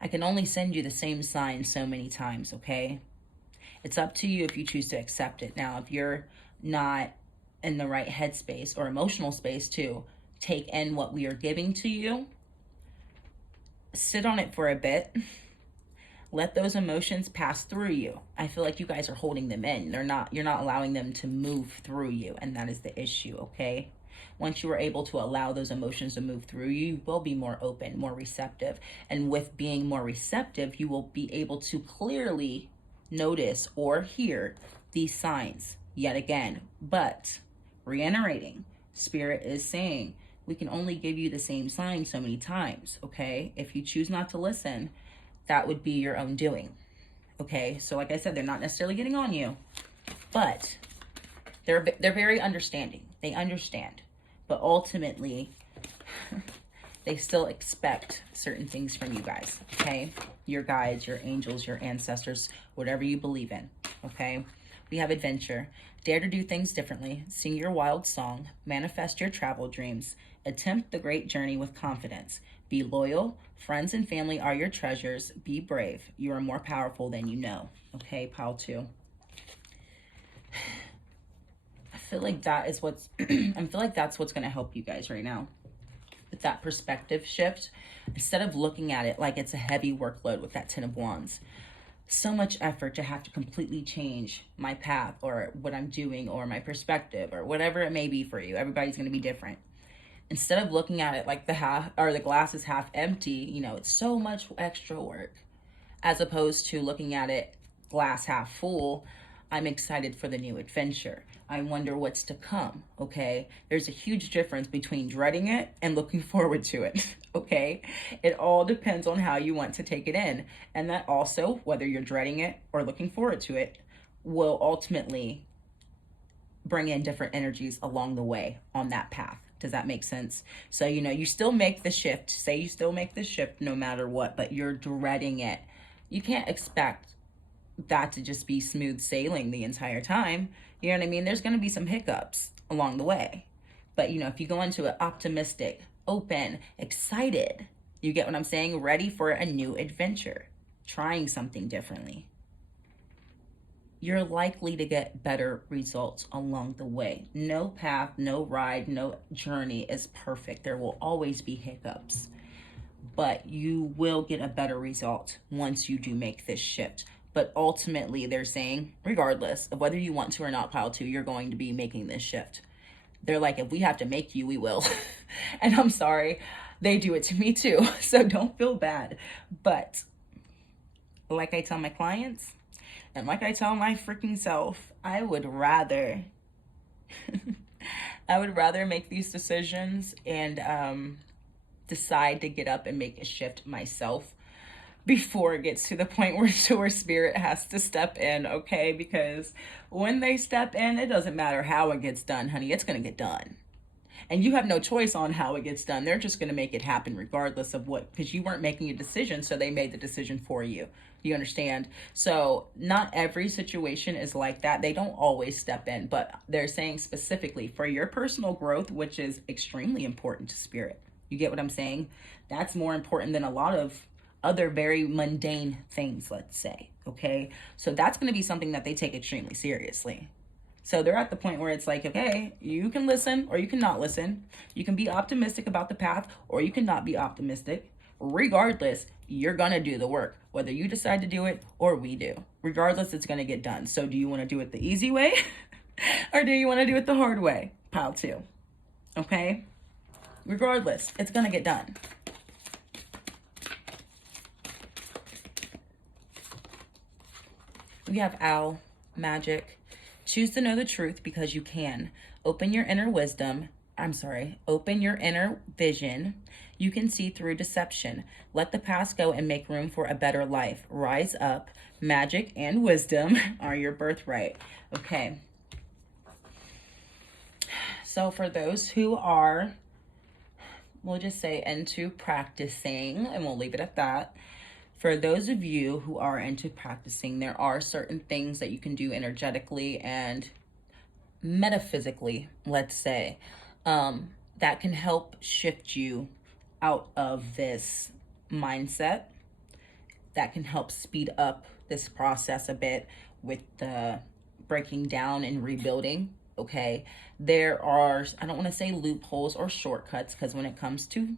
I can only send you the same sign so many times, okay? It's up to you if you choose to accept it. Now, if you're not in the right headspace or emotional space to take in what we are giving to you, sit on it for a bit. Let those emotions pass through you. I feel like you guys are holding them in. You're not allowing them to move through you, and that is the issue, okay? Once you are able to allow those emotions to move through you, you will be more open, more receptive. And with being more receptive, you will be able to clearly notice or hear these signs yet again. But reiterating, Spirit is saying, we can only give you the same sign so many times, okay? If you choose not to listen, that would be your own doing, okay? So like I said, they're not necessarily getting on you, but they're very understanding. They understand, but ultimately, they still expect certain things from you guys, okay? Your guides, your angels, your ancestors, whatever you believe in, okay? We have adventure. Dare to do things differently. Sing your wild song. Manifest your travel dreams. Attempt the great journey with confidence. Be loyal. Friends and family are your treasures. Be brave. You are more powerful than you know. Okay, pile 2. I feel like that is what's that's what's going to help you guys right now. With that perspective shift, instead of looking at it like it's a heavy workload with that 10 of Wands. So much effort to have to completely change my path or what I'm doing or my perspective or whatever it may be for you. Everybody's going to be different. Instead of looking at it like the glass is half empty, you know, it's so much extra work, as opposed to looking at it glass half full. I'm excited for the new adventure. I wonder what's to come, okay? There's a huge difference between dreading it and looking forward to it, okay? It all depends on how you want to take it in. And that also, whether you're dreading it or looking forward to it, will ultimately bring in different energies along the way on that path. Does that make sense? So, you know, you still make the shift. Say you still make the shift no matter what, but you're dreading it. You can't expect that to just be smooth sailing the entire time. You know what I mean? There's going to be some hiccups along the way. But, you know, if you go into it optimistic, open, excited, you get what I'm saying? Ready for a new adventure, trying something differently, you're likely to get better results along the way. No path, no ride, no journey is perfect. There will always be hiccups, but you will get a better result once you do make this shift. But ultimately, they're saying, regardless of whether you want to or not, pile 2, you're going to be making this shift. They're like, if we have to make you, we will. And I'm sorry, they do it to me too. So don't feel bad. But like I tell my clients, and like I tell my freaking self, I would rather make these decisions and decide to get up and make a shift myself before it gets to the point where Spirit has to step in, okay? Because when they step in, it doesn't matter how it gets done, honey. It's going to get done. And you have no choice on how it gets done. They're just going to make it happen regardless of what, because you weren't making a decision, so they made the decision for you. You understand? So not every situation is like that. They don't always step in, but they're saying specifically for your personal growth, which is extremely important to Spirit. You get what I'm saying? That's more important than a lot of other very mundane things, let's say, okay? So that's going to be something that they take extremely seriously. So they're at the point where it's like, okay, you can listen or you can not listen. You can be optimistic about the path or you can not be optimistic. regardless, you're gonna do the work, whether you decide to do it or we do. Regardless, it's gonna get done. So do you want to do it the easy way or do you want to do it the hard way? Pile 2. Okay? Regardless, it's gonna get done. We have owl, magic. Choose to know the truth because you can. Open your inner wisdom. Open your inner vision. You can see through deception. Let the past go and make room for a better life. Rise up. Magic and wisdom are your birthright. Okay. So for those who are, we'll just say into practicing, and we'll leave it at that. For those of you who are into practicing, there are certain things that you can do energetically and metaphysically, let's say, that can help shift you out of this mindset, that can help speed up this process a bit with the breaking down and rebuilding. Okay, there are, I don't want to say loopholes or shortcuts, because when it comes to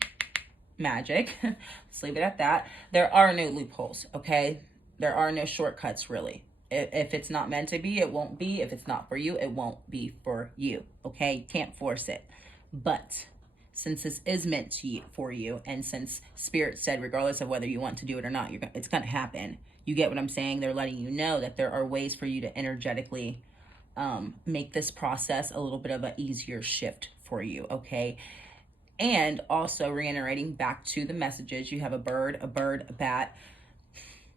magic, let's leave it at that, there are no loopholes. Okay, there are no shortcuts, really. If it's not meant to be, it won't be. If it's not for you, it won't be for you. Okay, you can't force it. But since this is meant to you, for you, and since Spirit said, regardless of whether you want to do it or not, it's going to happen. You get what I'm saying? They're letting you know that there are ways for you to energetically make this process a little bit of an easier shift for you, okay? And also reiterating back to the messages, you have a bird, a bat,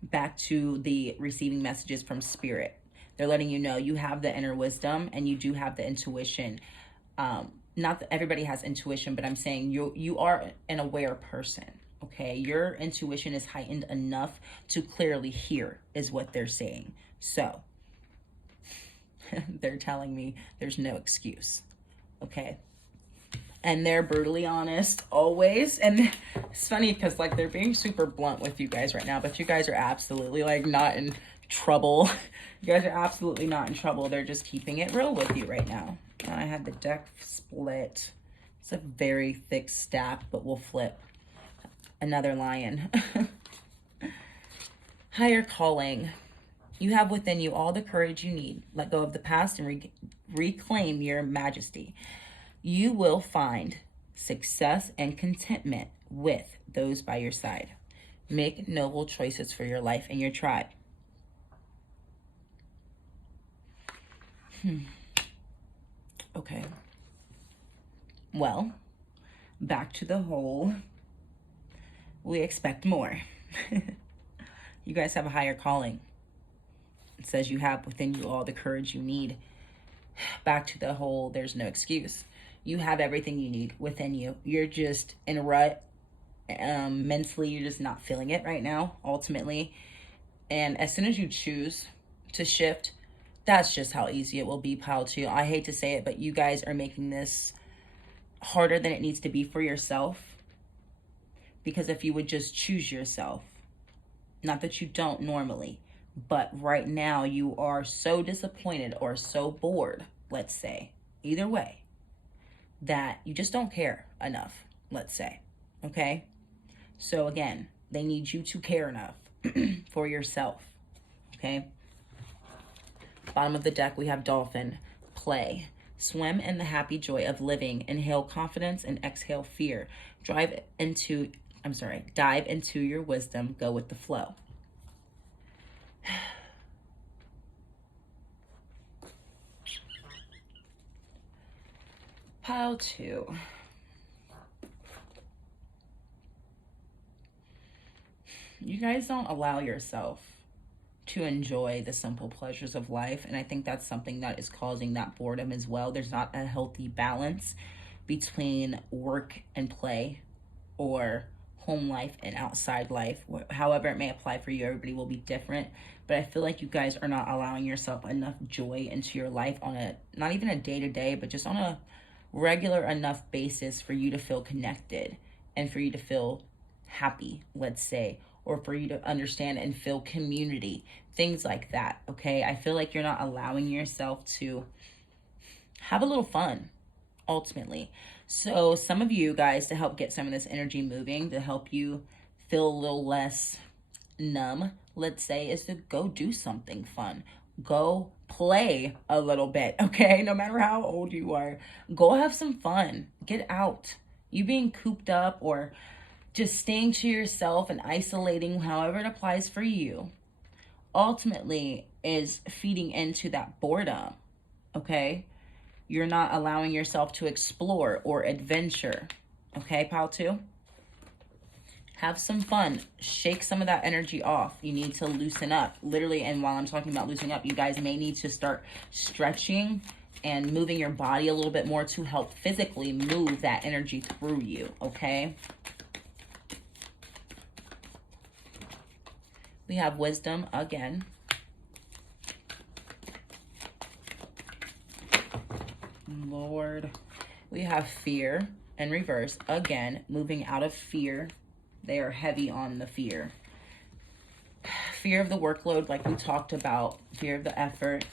back to the receiving messages from Spirit. They're letting you know you have the inner wisdom and you do have the intuition. Not that everybody has intuition, but I'm saying you are an aware person, okay? Your intuition is heightened enough to clearly hear, is what they're saying. So they're telling me there's no excuse, okay? And they're brutally honest always. And it's funny because like they're being super blunt with you guys right now, but you guys are absolutely like not in trouble. You guys are absolutely not in trouble. They're just keeping it real with you right now. I had the deck split. It's a very thick stack, but we'll flip. Another lion. Higher calling. You have within you all the courage you need. Let go of the past and reclaim your majesty. You will find success and contentment with those by your side. Make noble choices for your life and your tribe. Okay. Well, back to the whole, we expect more. You guys have a higher calling. It says you have within you all the courage you need. Back to the whole, there's no excuse. You have everything you need within you. You're just in a rut. Mentally, you're just not feeling it right now, ultimately. And as soon as you choose to shift, that's just how easy it will be, pile 2. I hate to say it, but you guys are making this harder than it needs to be for yourself. Because if you would just choose yourself, not that you don't normally, but right now you are so disappointed or so bored, let's say, either way, that you just don't care enough, let's say, okay? So again, they need you to care enough for yourself, okay? Bottom of the deck, we have dolphin, play. Swim in the happy joy of living. Inhale confidence and exhale fear. Dive into your wisdom. Go with the flow. Pile 2. You guys don't allow yourself to enjoy the simple pleasures of life, and I think that's something that is causing that boredom as well. There's not a healthy balance between work and play, or home life and outside life. However it may apply for you, everybody will be different, but I feel like you guys are not allowing yourself enough joy into your life on a, not even a day-to-day, but just on a regular enough basis for you to feel connected and for you to feel happy, let's say, or for you to understand and feel community, things like that, okay? I feel like you're not allowing yourself to have a little fun, ultimately. So some of you guys, to help get some of this energy moving, to help you feel a little less numb, let's say, is to go do something fun. Go play a little bit, okay? No matter how old you are, go have some fun. Get out. You being cooped up or just staying to yourself and isolating, however it applies for you, ultimately is feeding into that boredom, okay? You're not allowing yourself to explore or adventure, okay, pile 2? Have some fun. Shake some of that energy off. You need to loosen up. Literally, and while I'm talking about loosening up, you guys may need to start stretching and moving your body a little bit more to help physically move that energy through you, okay? We have wisdom again. Lord. We have fear in reverse. Again, moving out of fear. They are heavy on the fear. Fear of the workload, like we talked about. Fear of the effort.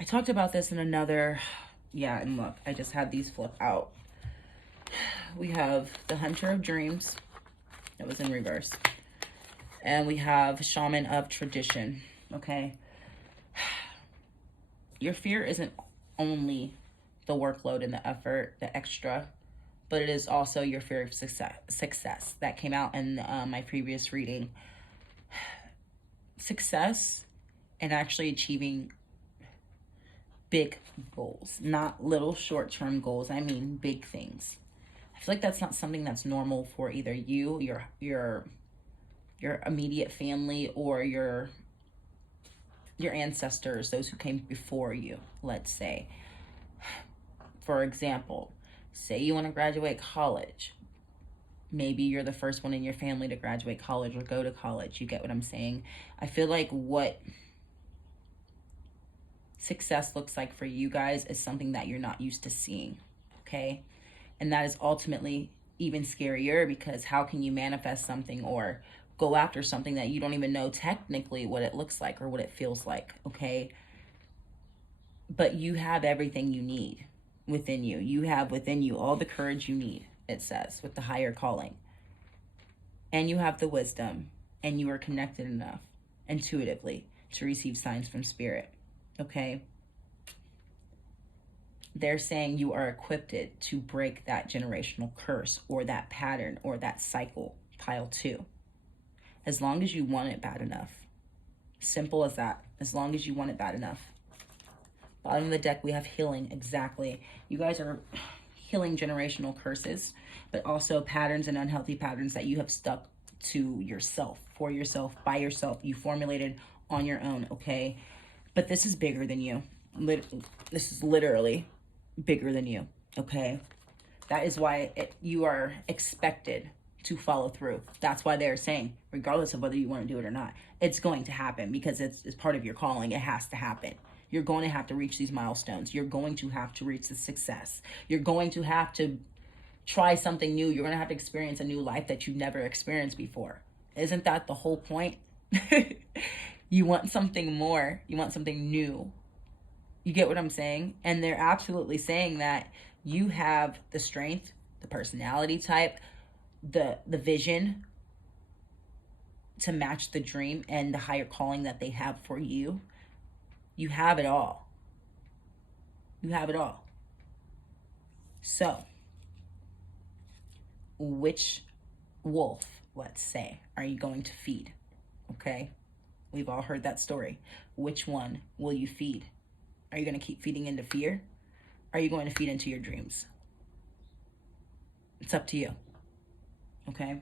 I talked about this in another... Yeah, and look, I just had these flip out. We have the Hunter of Dreams. It was in reverse. And we have Shaman of Tradition. Okay? Your fear isn't only the workload and the effort, the extra, but it is also your fear of success. That came out in my previous reading. Success and actually achieving big goals, not little short-term goals. I mean big things. I feel like that's not something that's normal for either you, your immediate family, or your ancestors, those who came before you, let's say. For example, say you want to graduate college. Maybe you're the first one in your family to graduate college or go to college. You get what I'm saying? I feel like what success looks like for you guys is something that you're not used to seeing, okay? And that is ultimately even scarier, because how can you manifest something or go after something that you don't even know technically what it looks like or what it feels like, okay? But you have everything you need within you. You have within you all the courage you need, it says, with the higher calling. And you have the wisdom, and you are connected enough intuitively to receive signs from spirit, okay? They're saying you are equipped to break that generational curse or that pattern or that cycle, pile 2. As long as you want it bad enough. Simple as that. As long as you want it bad enough. Bottom of the deck, we have healing. Exactly. You guys are healing generational curses, but also patterns and unhealthy patterns that you have stuck to yourself, for yourself, by yourself. You formulated on your own, okay? But this is bigger than you. This is literally bigger than you, okay? That is why you are expected to follow through. That's why they're saying, regardless of whether you want to do it or not, it's going to happen, because it's part of your calling. It has to happen. You're going to have to reach these milestones. You're going to have to reach the success. You're going to have to try something new. You're going to have to experience a new life that you've never experienced before. Isn't that the whole point? You want something more. You want something new. You get what I'm saying? And they're absolutely saying that you have the strength, the personality type, the vision to match the dream and the higher calling that they have for you. You have it all. You have it all. So, which wolf, let's say, are you going to feed? Okay? We've all heard that story. Which one will you feed? Are you going to keep feeding into fear? Are you going to feed into your dreams? It's up to you. Okay?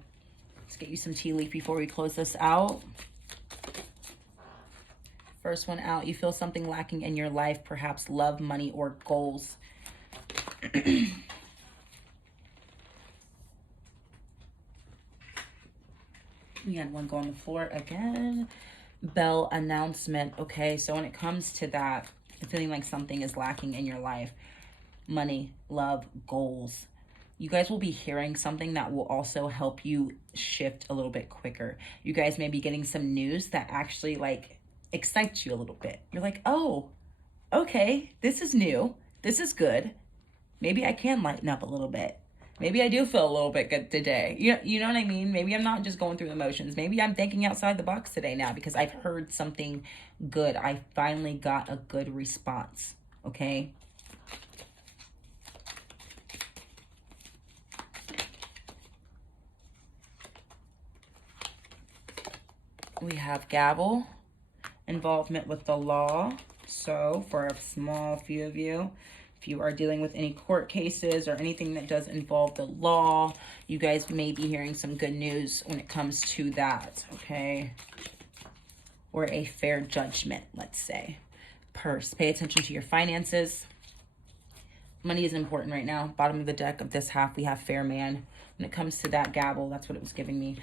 Let's get you some tea leaf before we close this out. First one out, you feel something lacking in your life, perhaps love, money, or goals. We had one go on the floor again. Bell announcement. Okay, so when it comes to that, feeling like something is lacking in your life, money, love, goals, you guys will be hearing something that will also help you shift a little bit quicker. You guys may be getting some news that actually excites you a little bit. You're like, oh, okay, this is new. This is good. Maybe I can lighten up a little bit. Maybe I do feel a little bit good today. You know what I mean? Maybe I'm not just going through the motions. Maybe I'm thinking outside the box today now because I've heard something good. I finally got a good response, okay? We have gavel, involvement with the law. So for a small few of you, if you are dealing with any court cases or anything that does involve the law, you guys may be hearing some good news when it comes to that, okay? Or a fair judgment, let's say. Purse, pay attention to your finances. Money is important right now. Bottom of the deck of this half, we have fair man. When it comes to that gavel, that's what it was giving me.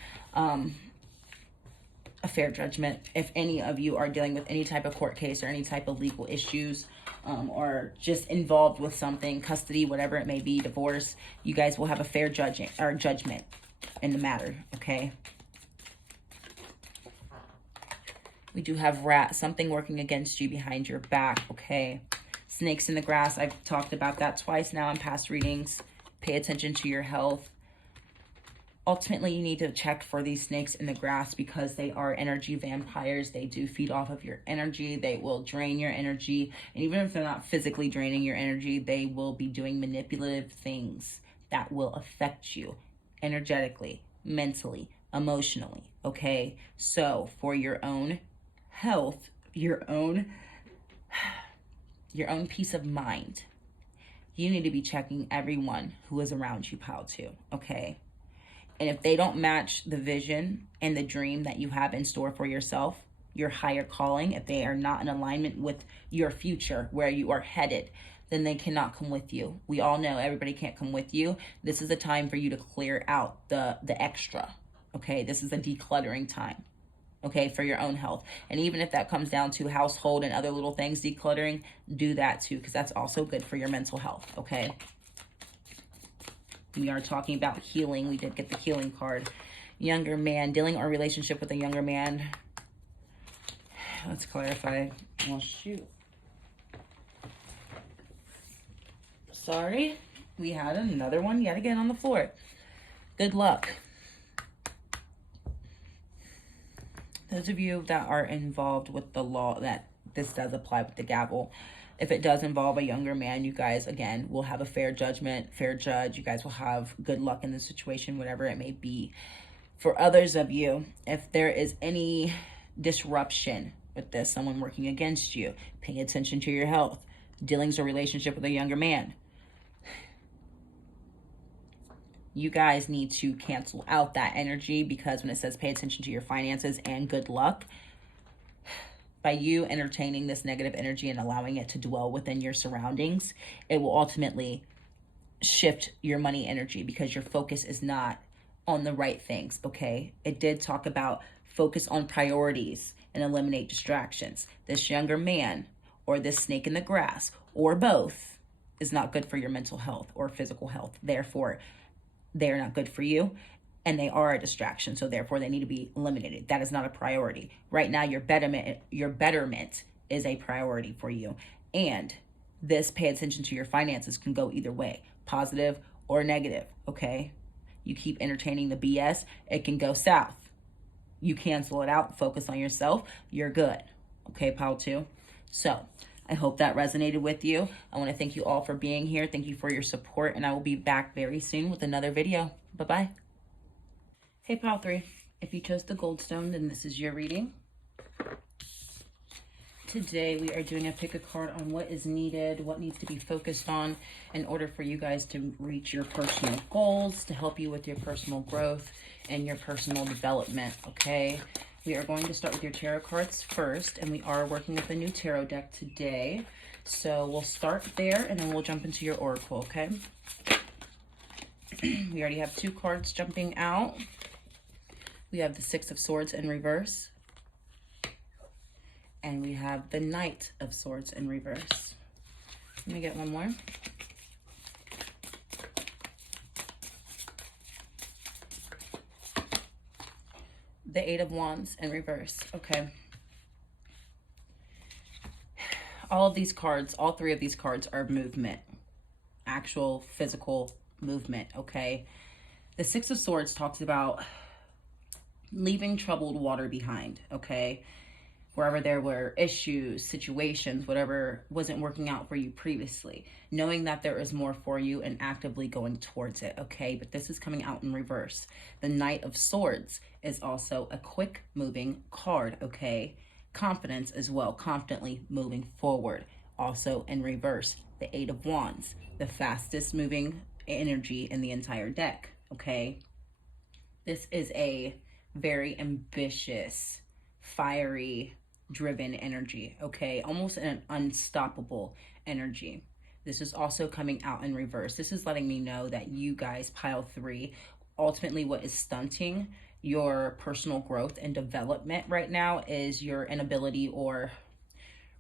A fair judgment. If any of you are dealing with any type of court case or any type of legal issues, or just involved with something, custody, whatever it may be, divorce, you guys will have a fair judgment in the matter, okay? We do have rat, something working against you behind your back, okay? Snakes in the grass, I've talked about that twice now in past readings. Pay attention to your health. Ultimately, you need to check for these snakes in the grass because they are energy vampires. They do feed off of your energy. They will drain your energy. And even if they're not physically draining your energy, they will be doing manipulative things that will affect you energetically, mentally, emotionally, okay? So for your own health, your own peace of mind, you need to be checking everyone who is around you, pal, too, okay? And if they don't match the vision and the dream that you have in store for yourself, your higher calling, if they are not in alignment with your future, where you are headed, then they cannot come with you. We all know everybody can't come with you. This is a time for you to clear out the extra, okay? This is a decluttering time, okay, for your own health. And even if that comes down to household and other little things, decluttering, do that too, because that's also good for your mental health, okay? We are talking about healing. We did get the healing card. Younger man, dealing or relationship with a younger man. Let's clarify. Well, shoot. Sorry. We had another one yet again on the floor. Good luck. Those of you that are involved with the law, that this does apply with the gavel. If it does involve a younger man, you guys, again, will have a fair judgment, fair judge. You guys will have good luck in the situation, whatever it may be. For others of you, if there is any disruption with this, someone working against you, pay attention to your health, dealings or relationship with a younger man, you guys need to cancel out that energy, because when it says pay attention to your finances and good luck, by you entertaining this negative energy and allowing it to dwell within your surroundings, it will ultimately shift your money energy because your focus is not on the right things, okay? It did talk about focus on priorities and eliminate distractions. This younger man or this snake in the grass or both is not good for your mental health or physical health. Therefore, they're not good for you. And they are a distraction, so therefore they need to be eliminated. That is not a priority. Right now, your betterment is a priority for you. And this pay attention to your finances can go either way, positive or negative, okay? You keep entertaining the BS, it can go south. You cancel it out, focus on yourself, you're good. Okay, pile 2? So, I hope that resonated with you. I want to thank you all for being here. Thank you for your support, and I will be back very soon with another video. Bye-bye. Hey, pile 3, if you chose the goldstone, then this is your reading. Today, we are doing a pick a card on what is needed, what needs to be focused on in order for you guys to reach your personal goals, to help you with your personal growth and your personal development, okay? We are going to start with your tarot cards first, and we are working with a new tarot deck today. So we'll start there, and then we'll jump into your oracle, okay? We already have 2 cards jumping out. We have the 6 of Swords in reverse. And we have the Knight of Swords in reverse. Let me get one more. The 8 of Wands in reverse. Okay. All of these cards, all 3 of these cards are movement. Actual physical movement, okay? The Six of Swords talks about leaving troubled water behind, okay? Wherever there were issues, situations, whatever wasn't working out for you previously, knowing that there is more for you and actively going towards it, okay? But this is coming out in reverse. The Knight of Swords is also a quick moving card, okay? Confidence as well, confidently moving forward. Also in reverse, the Eight of Wands, the fastest moving energy in the entire deck, okay? This is a very ambitious, fiery, driven energy, okay? Almost an unstoppable energy. This is also coming out in reverse. This is letting me know that you guys, pile 3, ultimately what is stunting your personal growth and development right now is your inability or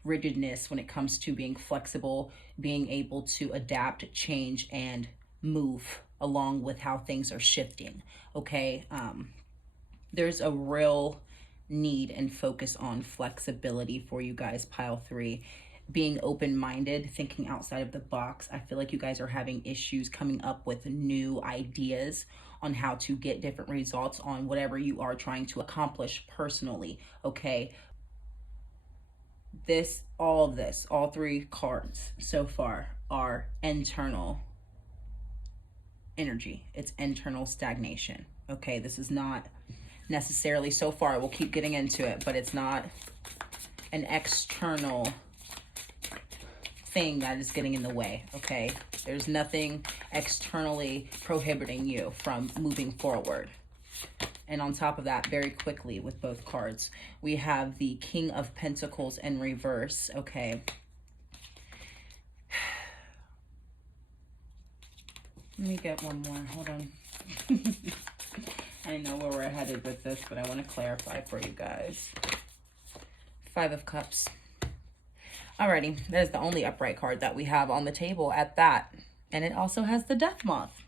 rigidness when it comes to being flexible, being able to adapt, change, and move along with how things are shifting, okay? There's a real need and focus on flexibility for you guys, pile 3. Being open-minded, thinking outside of the box. I feel like you guys are having issues coming up with new ideas on how to get different results on whatever you are trying to accomplish personally, okay? All 3 cards so far are internal energy. It's internal stagnation, okay? This is not necessarily, so far, we'll keep getting into it, but it's not an external thing that is getting in the way, okay? There's nothing externally prohibiting you from moving forward. And on top of that, very quickly with both cards, we have the King of Pentacles in reverse, okay? Let me get one more, hold on. I know where we're headed with this, but I want to clarify for you guys. 5 of Cups. Alrighty, that is the only upright card that we have on the table at that. And it also has the Death Moth.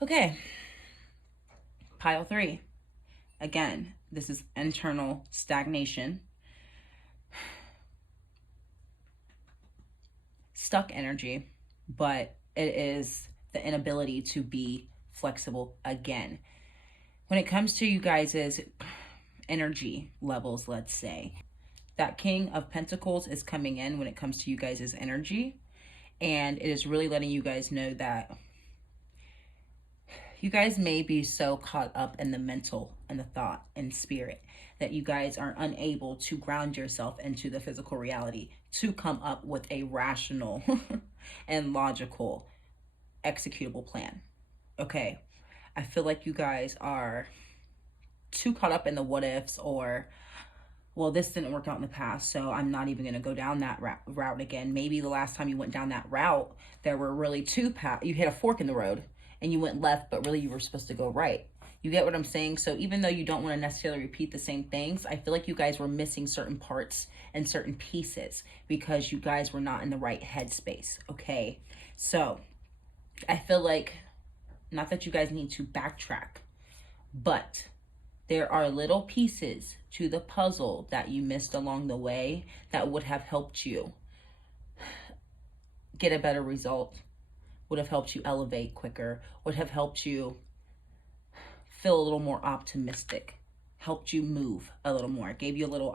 Okay. Pile 3. Again, this is internal stagnation. Stuck energy, but it is the inability to be flexible again. When it comes to you guys' energy levels, let's say, that King of Pentacles is coming in when it comes to you guys' energy. And it is really letting you guys know that you guys may be so caught up in the mental and the thought and spirit that you guys are unable to ground yourself into the physical reality to come up with a rational and logical executable plan, okay? I feel like you guys are too caught up in the what ifs, or, well, this didn't work out in the past, so I'm not even going to go down that route again. Maybe the last time you went down that route, there were really 2 paths. You hit a fork in the road and you went left, but really you were supposed to go right. You get what I'm saying? So even though you don't want to necessarily repeat the same things, I feel like you guys were missing certain parts and certain pieces because you guys were not in the right headspace, okay? So I feel like, not that you guys need to backtrack, but there are little pieces to the puzzle that you missed along the way that would have helped you get a better result, would have helped you elevate quicker, would have helped you feel a little more optimistic, helped you move a little more, gave you a little,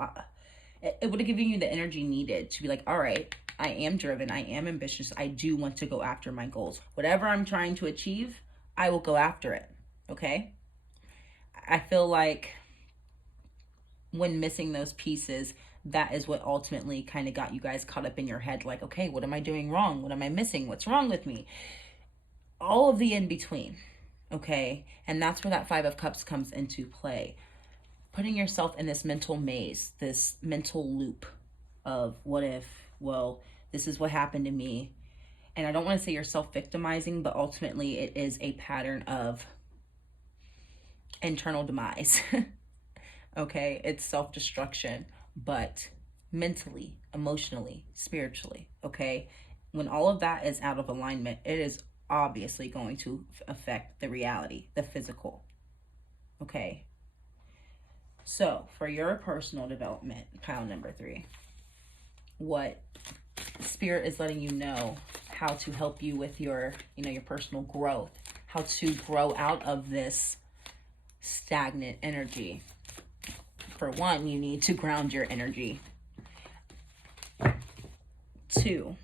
it would have given you the energy needed to be like, all right, I am driven, I am ambitious, I do want to go after my goals. Whatever I'm trying to achieve, I will go after it, okay? I feel like when missing those pieces, that is what ultimately kind of got you guys caught up in your head, like, okay, what am I doing wrong? What am I missing? What's wrong with me? All of the in-between, okay? And that's where that 5 of Cups comes into play. Putting yourself in this mental maze, this mental loop of what if, well, this is what happened to me. And I don't want to say you're self-victimizing, but ultimately it is a pattern of internal demise. Okay, it's self-destruction, but mentally, emotionally, spiritually, okay? When all of that is out of alignment, it is obviously going to affect the reality, the physical, okay? So for your personal development, pile number 3, what Spirit is letting you know how to help you with your, your personal growth, how to grow out of this stagnant energy. For one, you need to ground your energy. 2,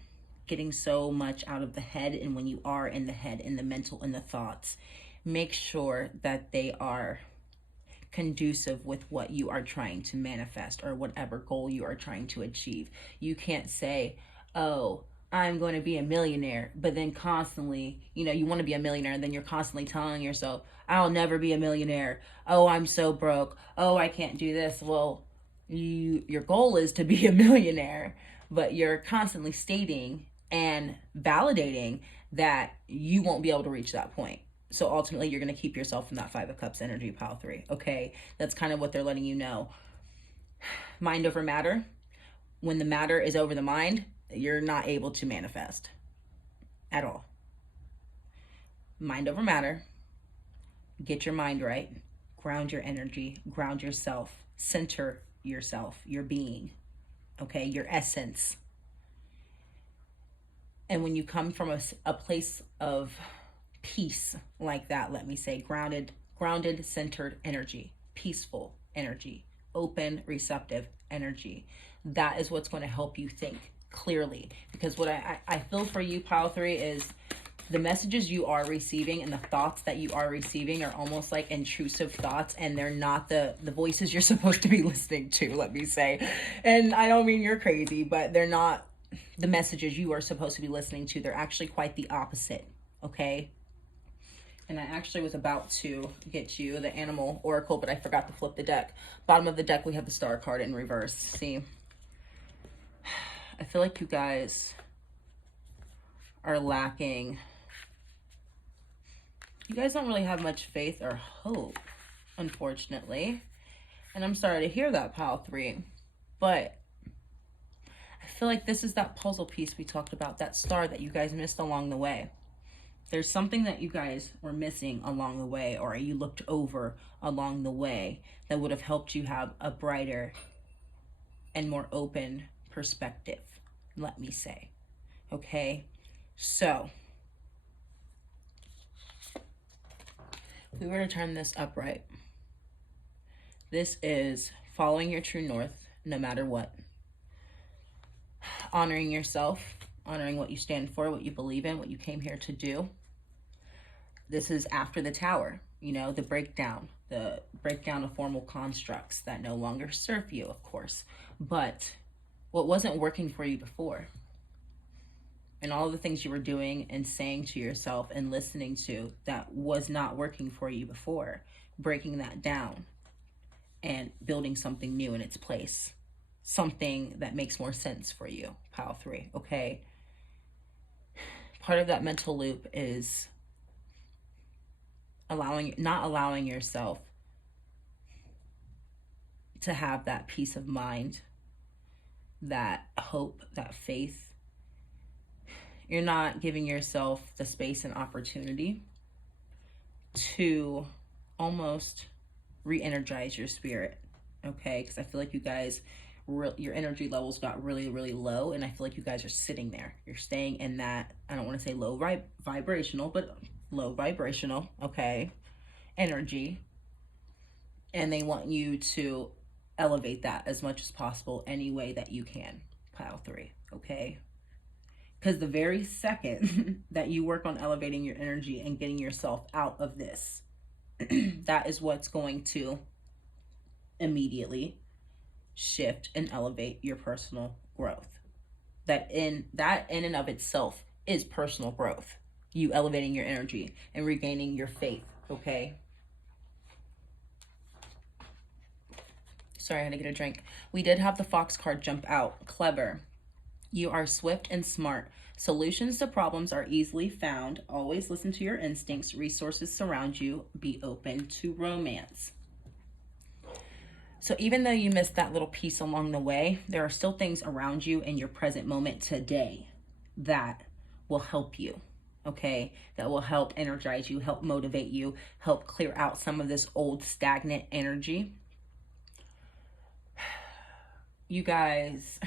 getting so much out of the head, and when you are in the head, in the mental, in the thoughts, make sure that they are conducive with what you are trying to manifest or whatever goal you are trying to achieve. You can't say, oh, I'm going to be a millionaire, but then constantly, you want to be a millionaire, and then you're constantly telling yourself, I'll never be a millionaire. Oh, I'm so broke. Oh, I can't do this. Well, your goal is to be a millionaire, but you're constantly stating and validating that you won't be able to reach that point. So ultimately, you're going to keep yourself in that 5 of Cups energy, pile 3. Okay, that's kind of what they're letting you know. Mind over matter. When the matter is over the mind, you're not able to manifest at all. Mind over matter. Get your mind right. Ground your energy. Ground yourself. Center yourself, your being. Okay, your essence. And when you come from a place of peace like that, let me say, grounded, centered energy, peaceful energy, open, receptive energy, that is what's going to help you think clearly. Because what I feel for you, pile 3, is the messages you are receiving and the thoughts that you are receiving are almost like intrusive thoughts, and they're not the voices you're supposed to be listening to, let me say. And I don't mean you're crazy, but they're not the messages you are supposed to be listening to. They're actually quite the opposite, okay? And I actually was about to get you the animal oracle, but I forgot to flip the deck. Bottom of the deck, we have the star card in reverse. See, I feel like you guys are lacking. You guys don't really have much faith or hope, unfortunately. And I'm sorry to hear that, pile 3. But I feel like this is that puzzle piece we talked about, that star that you guys missed along the way. There's something that you guys were missing along the way, or you looked over along the way, that would have helped you have a brighter and more open perspective, let me say. Okay, so if we were to turn this upright, this is following your true north no matter what. Honoring yourself, honoring what you stand for, what you believe in, what you came here to do. This is after the Tower, the breakdown of formal constructs that no longer serve you, of course. But what wasn't working for you before, and all the things you were doing and saying to yourself and listening to that was not working for you before, breaking that down and building something new in its place. Something that makes more sense for you, pile 3, okay? Part of that mental loop is not allowing yourself to have that peace of mind, that hope, that faith. You're not giving yourself the space and opportunity to almost re-energize your spirit, okay? Because I feel like you guys, your energy levels got really, really low, and I feel like you guys are sitting there. You're staying in that, I don't want to say low vibrational, but low vibrational, okay, energy. And they want you to elevate that as much as possible any way that you can, pile 3, okay? Because the very second that you work on elevating your energy and getting yourself out of this, that is what's going to immediately shift and elevate your personal growth. That in and of itself is personal growth. You elevating your energy and regaining your faith, okay? Sorry, I had to get a drink. We did have the Fox card jump out. Clever. You are swift and smart. Solutions to problems are easily found. Always listen to your instincts. Resources surround you. Be open to romance. So even though you missed that little piece along the way, there are still things around you in your present moment today that will help you, okay? That will help energize you, help motivate you, help clear out some of this old stagnant energy. You guys,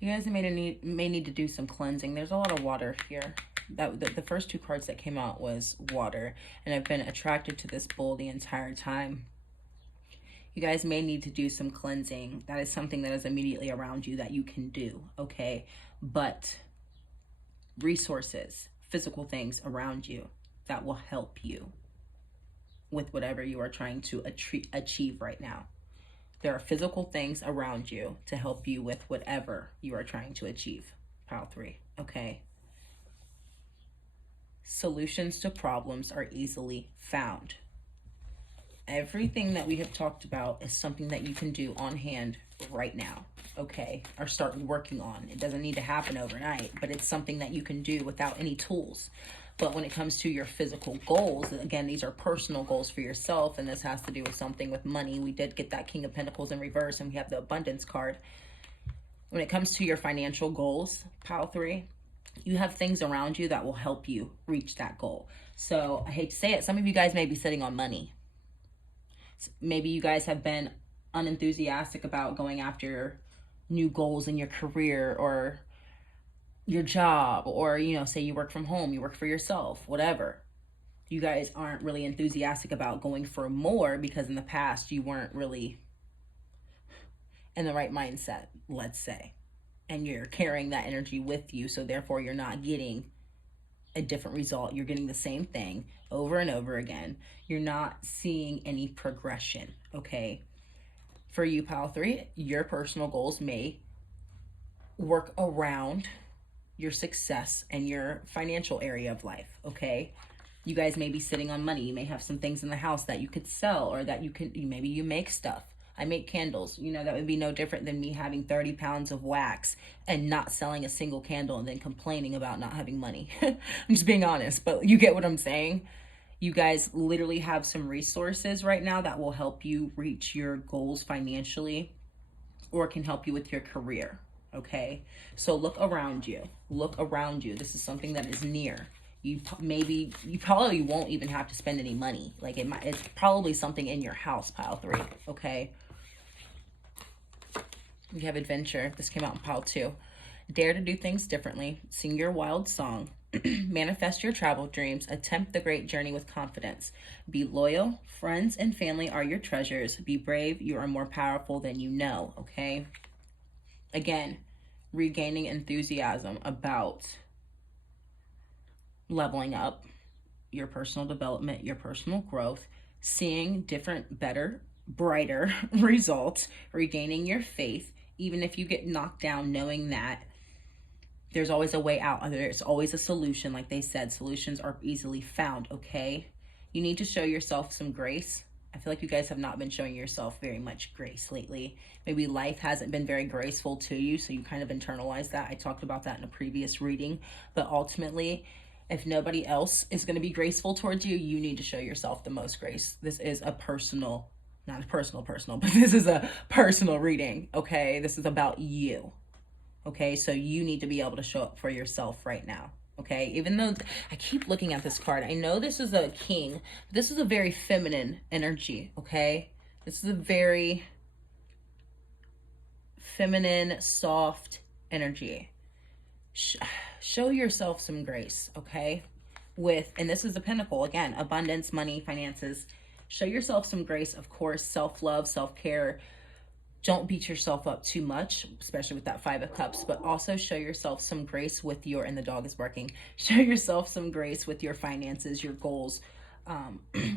You guys may need to do some cleansing. There's a lot of water here. The first two cards that came out was water, and I've been attracted to this bull the entire time. You guys may need to do some cleansing. That is something that is immediately around you that you can do, okay? But resources, physical things around you that will help you with whatever you are trying to achieve right now. There are physical things around you to help you with whatever you are trying to achieve. Pile 3, okay? Solutions to problems are easily found. Everything that we have talked about is something that you can do on hand right now, okay? Or start working on. It doesn't need to happen overnight, but it's something that you can do without any tools. But when it comes to your physical goals, again, these are personal goals for yourself, and this has to do with something with money. We did get that King of Pentacles in reverse, and we have the Abundance card. When it comes to your financial goals, Pile 3, you have things around you that will help you reach that goal. So I hate to say it, some of you guys may be sitting on money. Maybe you guys have been unenthusiastic about going after new goals in your career or your job, or, you know, say you work from home, you work for yourself, whatever. You guys aren't really enthusiastic about going for more because in the past you weren't really in the right mindset, let's say. And you're carrying that energy with you, so therefore you're not getting a different result. You're getting the same thing over and over again. You're not seeing any progression, okay? For you, Pile 3, your personal goals may work around your success and your financial area of life, okay? You guys may be sitting on money. You may have some things in the house that you could sell, or that maybe you make stuff. I make candles. You know, that would be no different than me having 30 pounds of wax and not selling a single candle and then complaining about not having money. I'm just being honest, but you get what I'm saying. You guys literally have some resources right now that will help you reach your goals financially, or can help you with your career, okay? So look around you. Look around you. This is something that is near. You probably won't even have to spend any money. Like it's probably something in your house, Pile 3, okay? We have adventure. This came out in Pile 2. Dare to do things differently. Sing your wild song. Manifest your travel dreams. Attempt the great journey with confidence. Be loyal. Friends and family are your treasures. Be brave. You are more powerful than you know, okay? Again, regaining enthusiasm about leveling up your personal development, your personal growth, seeing different, better, brighter results, regaining your faith, even if you get knocked down, knowing that there's always a way out. There's always a solution. Like they said, solutions are easily found, okay? You need to show yourself some grace. I feel like you guys have not been showing yourself very much grace lately. Maybe life hasn't been very graceful to you, so you kind of internalize that. I talked about that in a previous reading. But ultimately, if nobody else is going to be graceful towards you, you need to show yourself the most grace. This is a personal, not a personal, but this is a personal reading, okay? This is about you, okay? So you need to be able to show up for yourself right now, okay? Even though I keep looking at this card, I know this is a king. This is a very feminine energy, okay? This is a very feminine, soft energy. Show yourself some grace, okay? And this is a pentacle, again, abundance, money, finances. Show yourself some grace, of course, self-love, self-care. Don't beat yourself up too much, especially with that 5 of Cups, but also show yourself some grace with your, and the dog is barking, show yourself some grace with your finances, your goals,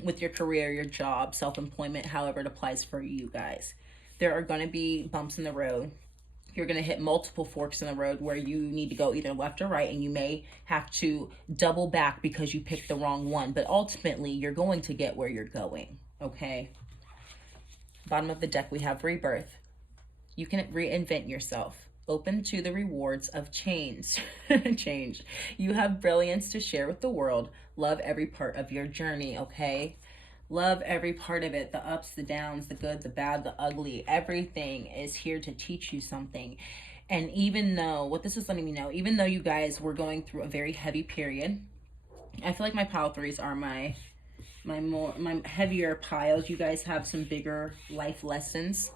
with your career, your job, self-employment, however it applies for you guys. There are going to be bumps in the road. You're going to hit multiple forks in the road where you need to go either left or right, and you may have to double back because you picked the wrong one. But ultimately, you're going to get where you're going, okay? Bottom of the deck, we have rebirth. You can reinvent yourself. Open to the rewards of change. Change. You have brilliance to share with the world. Love every part of your journey, okay? Love every part of it, the ups, the downs, the good, the bad, the ugly. Everything is here to teach you something. And even though, what this is letting me know, even though you guys were going through a very heavy period, I feel like my pile 3s are my heavier piles. You guys have some bigger life lessons,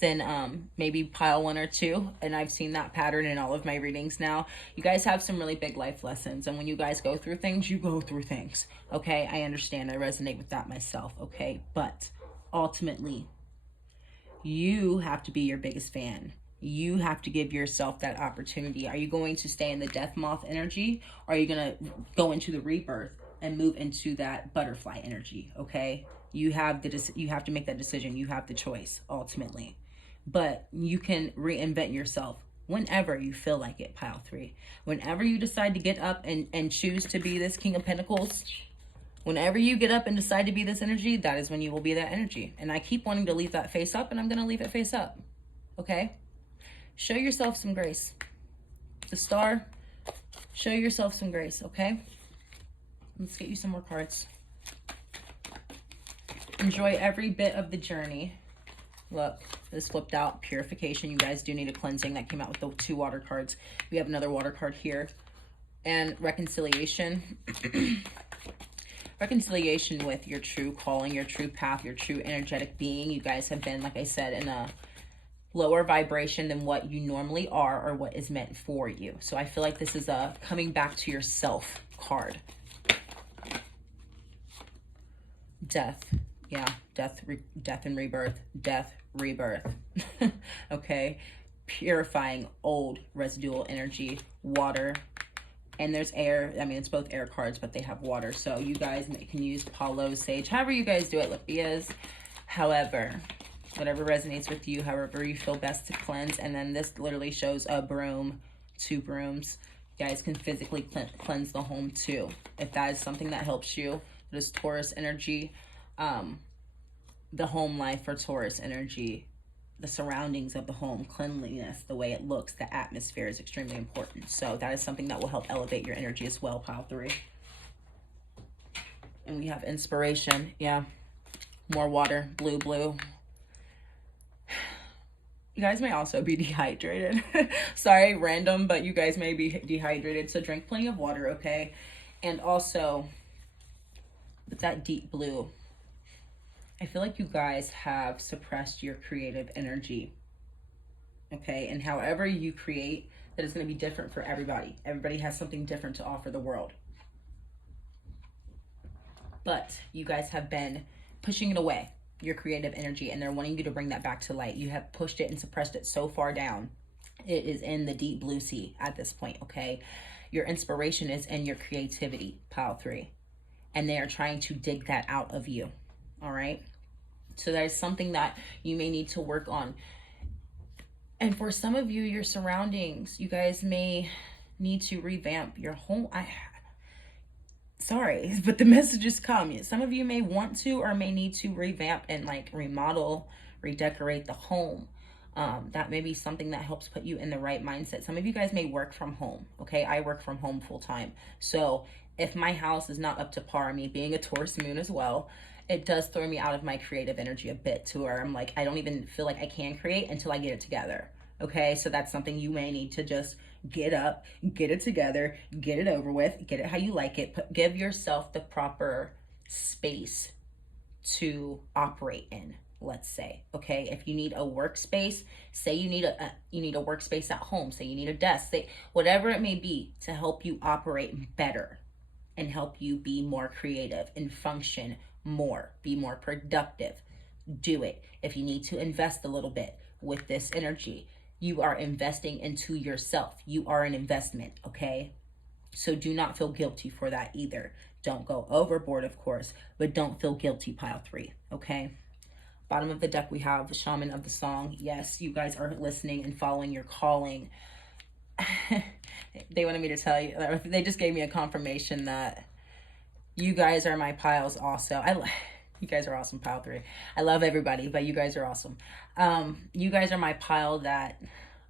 then maybe pile 1 or 2. And I've seen that pattern in all of my readings now. You guys have some really big life lessons. And when you guys go through things, you go through things. Okay, I understand. I resonate with that myself. Okay, but ultimately, you have to be your biggest fan. You have to give yourself that opportunity. Are you going to stay in the death moth energy? Or are you going to go into the rebirth and move into that butterfly energy? Okay, you have to make that decision. You have the choice ultimately, but you can reinvent yourself whenever you feel like it. Pile 3, whenever you decide to get up and choose to be this King of Pentacles, whenever you get up and decide to be this energy, that is when you will be that energy. And I keep wanting to leave that face up, and I'm going to leave it face up. Okay, show yourself some grace. The star, show yourself some grace. Okay, let's get you some more cards. Enjoy every bit of the journey. Look, this flipped out. Purification. You guys do need a cleansing. That came out with the 2 water cards. We have another water card here. And reconciliation. Reconciliation with your true calling, your true path, your true energetic being. You guys have been, like I said, in a lower vibration than what you normally are or what is meant for you. So I feel like this is a coming back to yourself card. Death. Yeah, death and rebirth, death, rebirth. Okay, purifying old residual energy, water, and there's air. I mean, it's both air cards, but they have water. So you guys can use Palo, Sage, however you guys do it, Lithias. However, whatever resonates with you, however you feel best to cleanse. And then this literally shows a broom, 2 brooms. You guys can physically cleanse the home too, if that is something that helps you. This Taurus energy. The home life for Taurus energy, the surroundings of the home, cleanliness, the way it looks, the atmosphere is extremely important. So that is something that will help elevate your energy as well, pile 3. And we have inspiration. Yeah, more water, blue. You guys may also be dehydrated. Sorry, random, but you guys may be dehydrated. So drink plenty of water, okay? And also, with that deep blue, I feel like you guys have suppressed your creative energy, okay? And however you create, that is going to be different for everybody. Everybody has something different to offer the world. But you guys have been pushing it away, your creative energy, and they're wanting you to bring that back to light. You have pushed it and suppressed it so far down. It is in the deep blue sea at this point, okay? Your inspiration is in your creativity, pile 3. And they are trying to dig that out of you, all right? So that is something that you may need to work on. And for some of you, your surroundings, you guys may need to revamp your home. Sorry, but the messages come. Some of you may want to or may need to revamp and like remodel, redecorate the home. That may be something that helps put you in the right mindset. Some of you guys may work from home, okay? I work from home full time. So if my house is not up to par, me being a Taurus moon as well, it does throw me out of my creative energy a bit to where I'm like, I don't even feel like I can create until I get it together. Okay, so that's something you may need to just get up, get it together, get it over with, get it how you like it. Give yourself the proper space to operate in, let's say. Okay, if you need a workspace, say you need a workspace at home, say you need a desk, say whatever it may be to help you operate better and help you be more creative and function more, be more productive. Do it. If you need to invest a little bit with this energy, you are investing into yourself. You are an investment, okay? So do not feel guilty for that either. Don't go overboard, of course, but don't feel guilty, pile 3, okay? Bottom of the deck, we have the shaman of the song. Yes, you guys are listening and following your calling. They wanted me to tell you, they just gave me a confirmation that you guys are my piles also. You guys are awesome, pile 3. I love everybody, but you guys are awesome. You guys are my pile that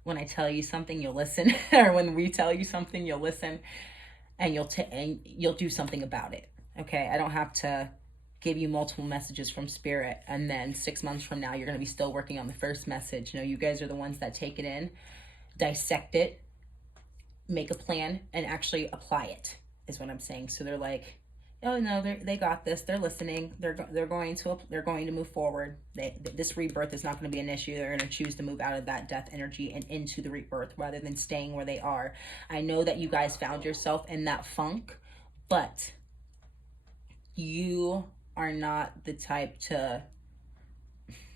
when I tell you something, you'll listen. Or when we tell you something, you'll listen. And you'll do something about it. Okay? I don't have to give you multiple messages from spirit. And then 6 months from now, you're going to be still working on the first message. No, you guys are the ones that take it in, dissect it, make a plan, and actually apply it, is what I'm saying. So they're like, oh no, they got this. They're listening. They're going to move forward. This rebirth is not going to be an issue. They're going to choose to move out of that death energy and into the rebirth rather than staying where they are. I know that you guys found yourself in that funk, but you are not the type to,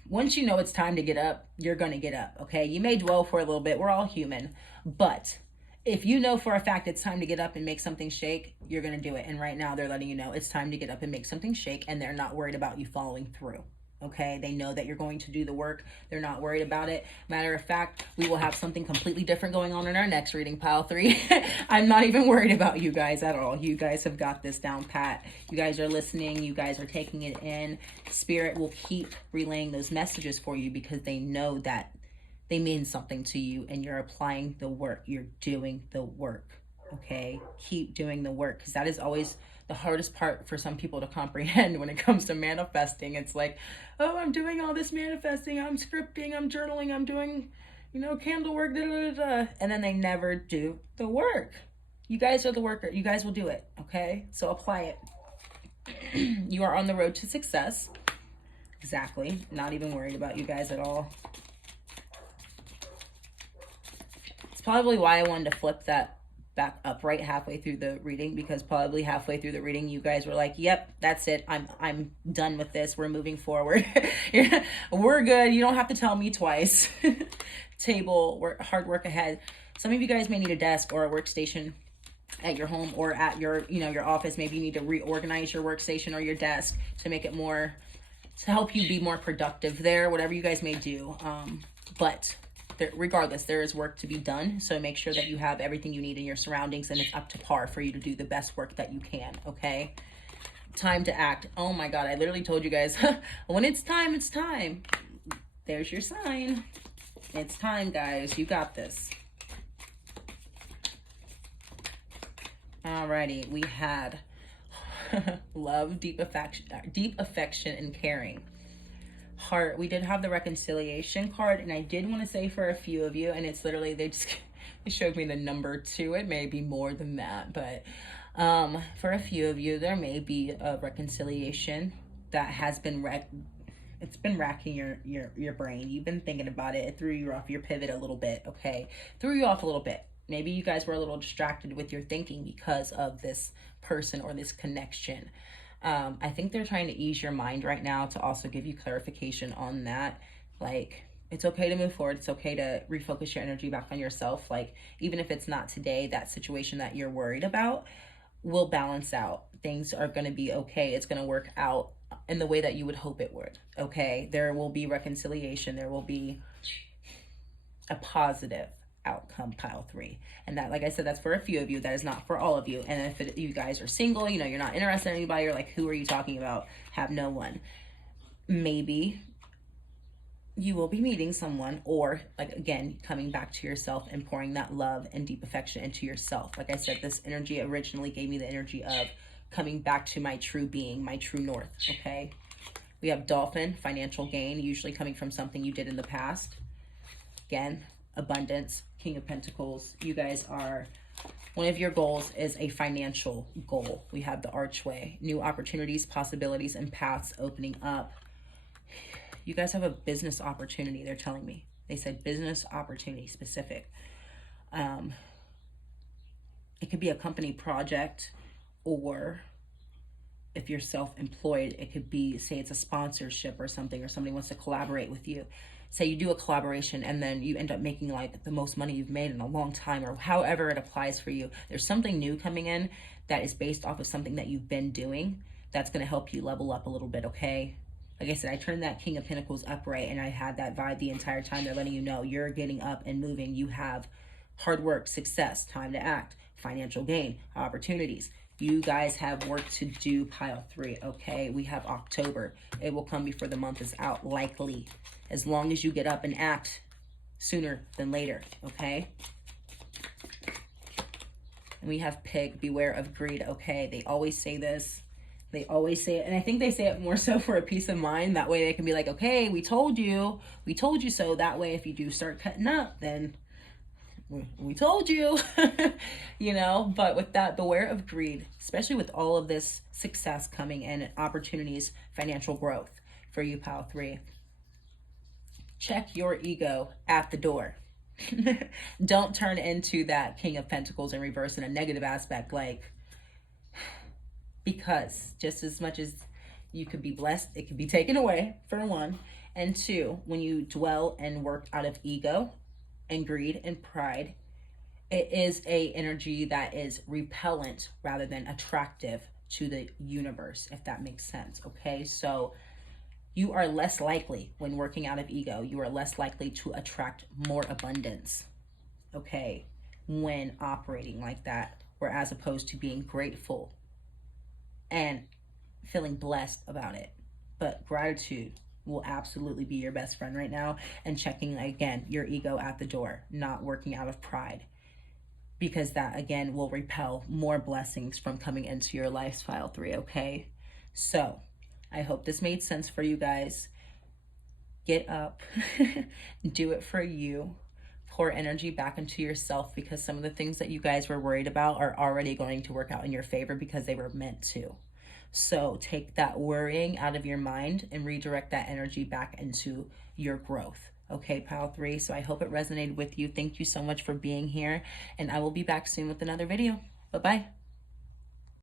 once you know it's time to get up, you're going to get up, okay? You may dwell for a little bit. We're all human. But if you know for a fact it's time to get up and make something shake, you're going to do it. And right now they're letting you know it's time to get up and make something shake, and they're not worried about you following through. Okay, they know that you're going to do the work. They're not worried about it. Matter of fact, we will have something completely different going on in our next reading, pile 3. I'm not even worried about you guys at all. You guys have got this down pat. You guys are listening. You guys are taking it in. Spirit will keep relaying those messages for you because they know that they mean something to you and you're applying the work. You're doing the work. Okay, keep doing the work, because that is always the hardest part for some people to comprehend when it comes to manifesting. It's like, oh, I'm doing all this manifesting, I'm scripting, I'm journaling, I'm doing, candle work, and then they never do the work. You guys are the worker. You guys will do it. Okay, so apply it. You are on the road to success. Exactly. Not even worried about you guys at all. It's probably why I wanted to flip that back up right halfway through the reading, because probably halfway through the reading you guys were like, yep, that's it, I'm done with this, we're moving forward. We're good, you don't have to tell me twice. Table work, hard work ahead. Some of you guys may need a desk or a workstation at your home or at your your office. Maybe you need to reorganize your workstation or your desk to make it more, to help you be more productive there, whatever you guys may do. But regardless, there is work to be done, so make sure that you have everything you need in your surroundings and it's up to par for you to do the best work that you can. Okay, time to act. Oh my god, I literally told you guys when it's time, it's time. There's your sign. It's time, guys. You got this. Alrighty, we had love, deep affection and caring. Heart. We did have the reconciliation card, and I did want to say for a few of you, and it's literally they showed me the number 2. It may be more than that, but for a few of you there may be a reconciliation that has been it's been racking your brain. You've been thinking about it. It threw you off your pivot a little bit. Okay, threw you off a little bit. Maybe you guys were a little distracted with your thinking because of this person or this connection. I think they're trying to ease your mind right now to also give you clarification on that. Like, it's okay to move forward. It's okay to refocus your energy back on yourself. Like, even if it's not today, that situation that you're worried about will balance out. Things are going to be okay. It's going to work out in the way that you would hope it would. Okay, there will be reconciliation. There will be a positive outcome, pile 3. And that, like I said, that's for a few of you. That is not for all of you. And if you guys are single, you're not interested in anybody, you're like, who are you talking about? Have no one. Maybe you will be meeting someone, or like, again, coming back to yourself and pouring that love and deep affection into yourself. Like I said, this energy originally gave me the energy of coming back to my true being, my true north. Okay, we have dolphin, financial gain, usually coming from something you did in the past. Again, abundance, King of Pentacles. You guys are, one of your goals is a financial goal. We have the archway, new opportunities, possibilities, and paths opening up. You guys have a business opportunity, they're telling me. They said business opportunity specific. It could be a company project, or if you're self-employed, it could be, say it's a sponsorship or something, or somebody wants to collaborate with you. Say you do a collaboration and then you end up making like the most money you've made in a long time, or however it applies for you. There's something new coming in that is based off of something that you've been doing that's going to help you level up a little bit. Okay, like I said, I turned that King of Pentacles upright and I had that vibe the entire time. They're letting you know you're getting up and moving. You have hard work, success, time to act, financial gain, opportunities. You guys have work to do, pile 3. Okay, we have October. It will come before the month is out, likely, as long as you get up and act sooner than later. Okay, and we have Pig, beware of greed. Okay, they always say this. They always say it, and I think they say it more so for a peace of mind. That way they can be like, okay, we told you so. That way if you do start cutting up, then we told you, you know. But with that, beware of greed, especially with all of this success coming in, opportunities, financial growth for you, Pile 3. Check your ego at the door. Don't turn into that King of Pentacles in reverse in a negative aspect, like, because just as much as you could be blessed, it could be taken away, for one. And two, when you dwell and work out of ego and greed and pride, it is a energy that is repellent rather than attractive to the universe, if that makes sense. Okay, so you are less likely, when working out of ego, you are less likely to attract more abundance, okay, when operating like that, or as opposed to being grateful and feeling blessed about it. But gratitude will absolutely be your best friend right now, and checking, again, your ego at the door, not working out of pride, because that, again, will repel more blessings from coming into your life, Pile 3, okay? So I hope this made sense for you guys. Get up, do it for you. Pour energy back into yourself, because some of the things that you guys were worried about are already going to work out in your favor because they were meant to. So take that worrying out of your mind and redirect that energy back into your growth. Okay, Pile 3. So I hope it resonated with you. Thank you so much for being here, and I will be back soon with another video. Bye-bye.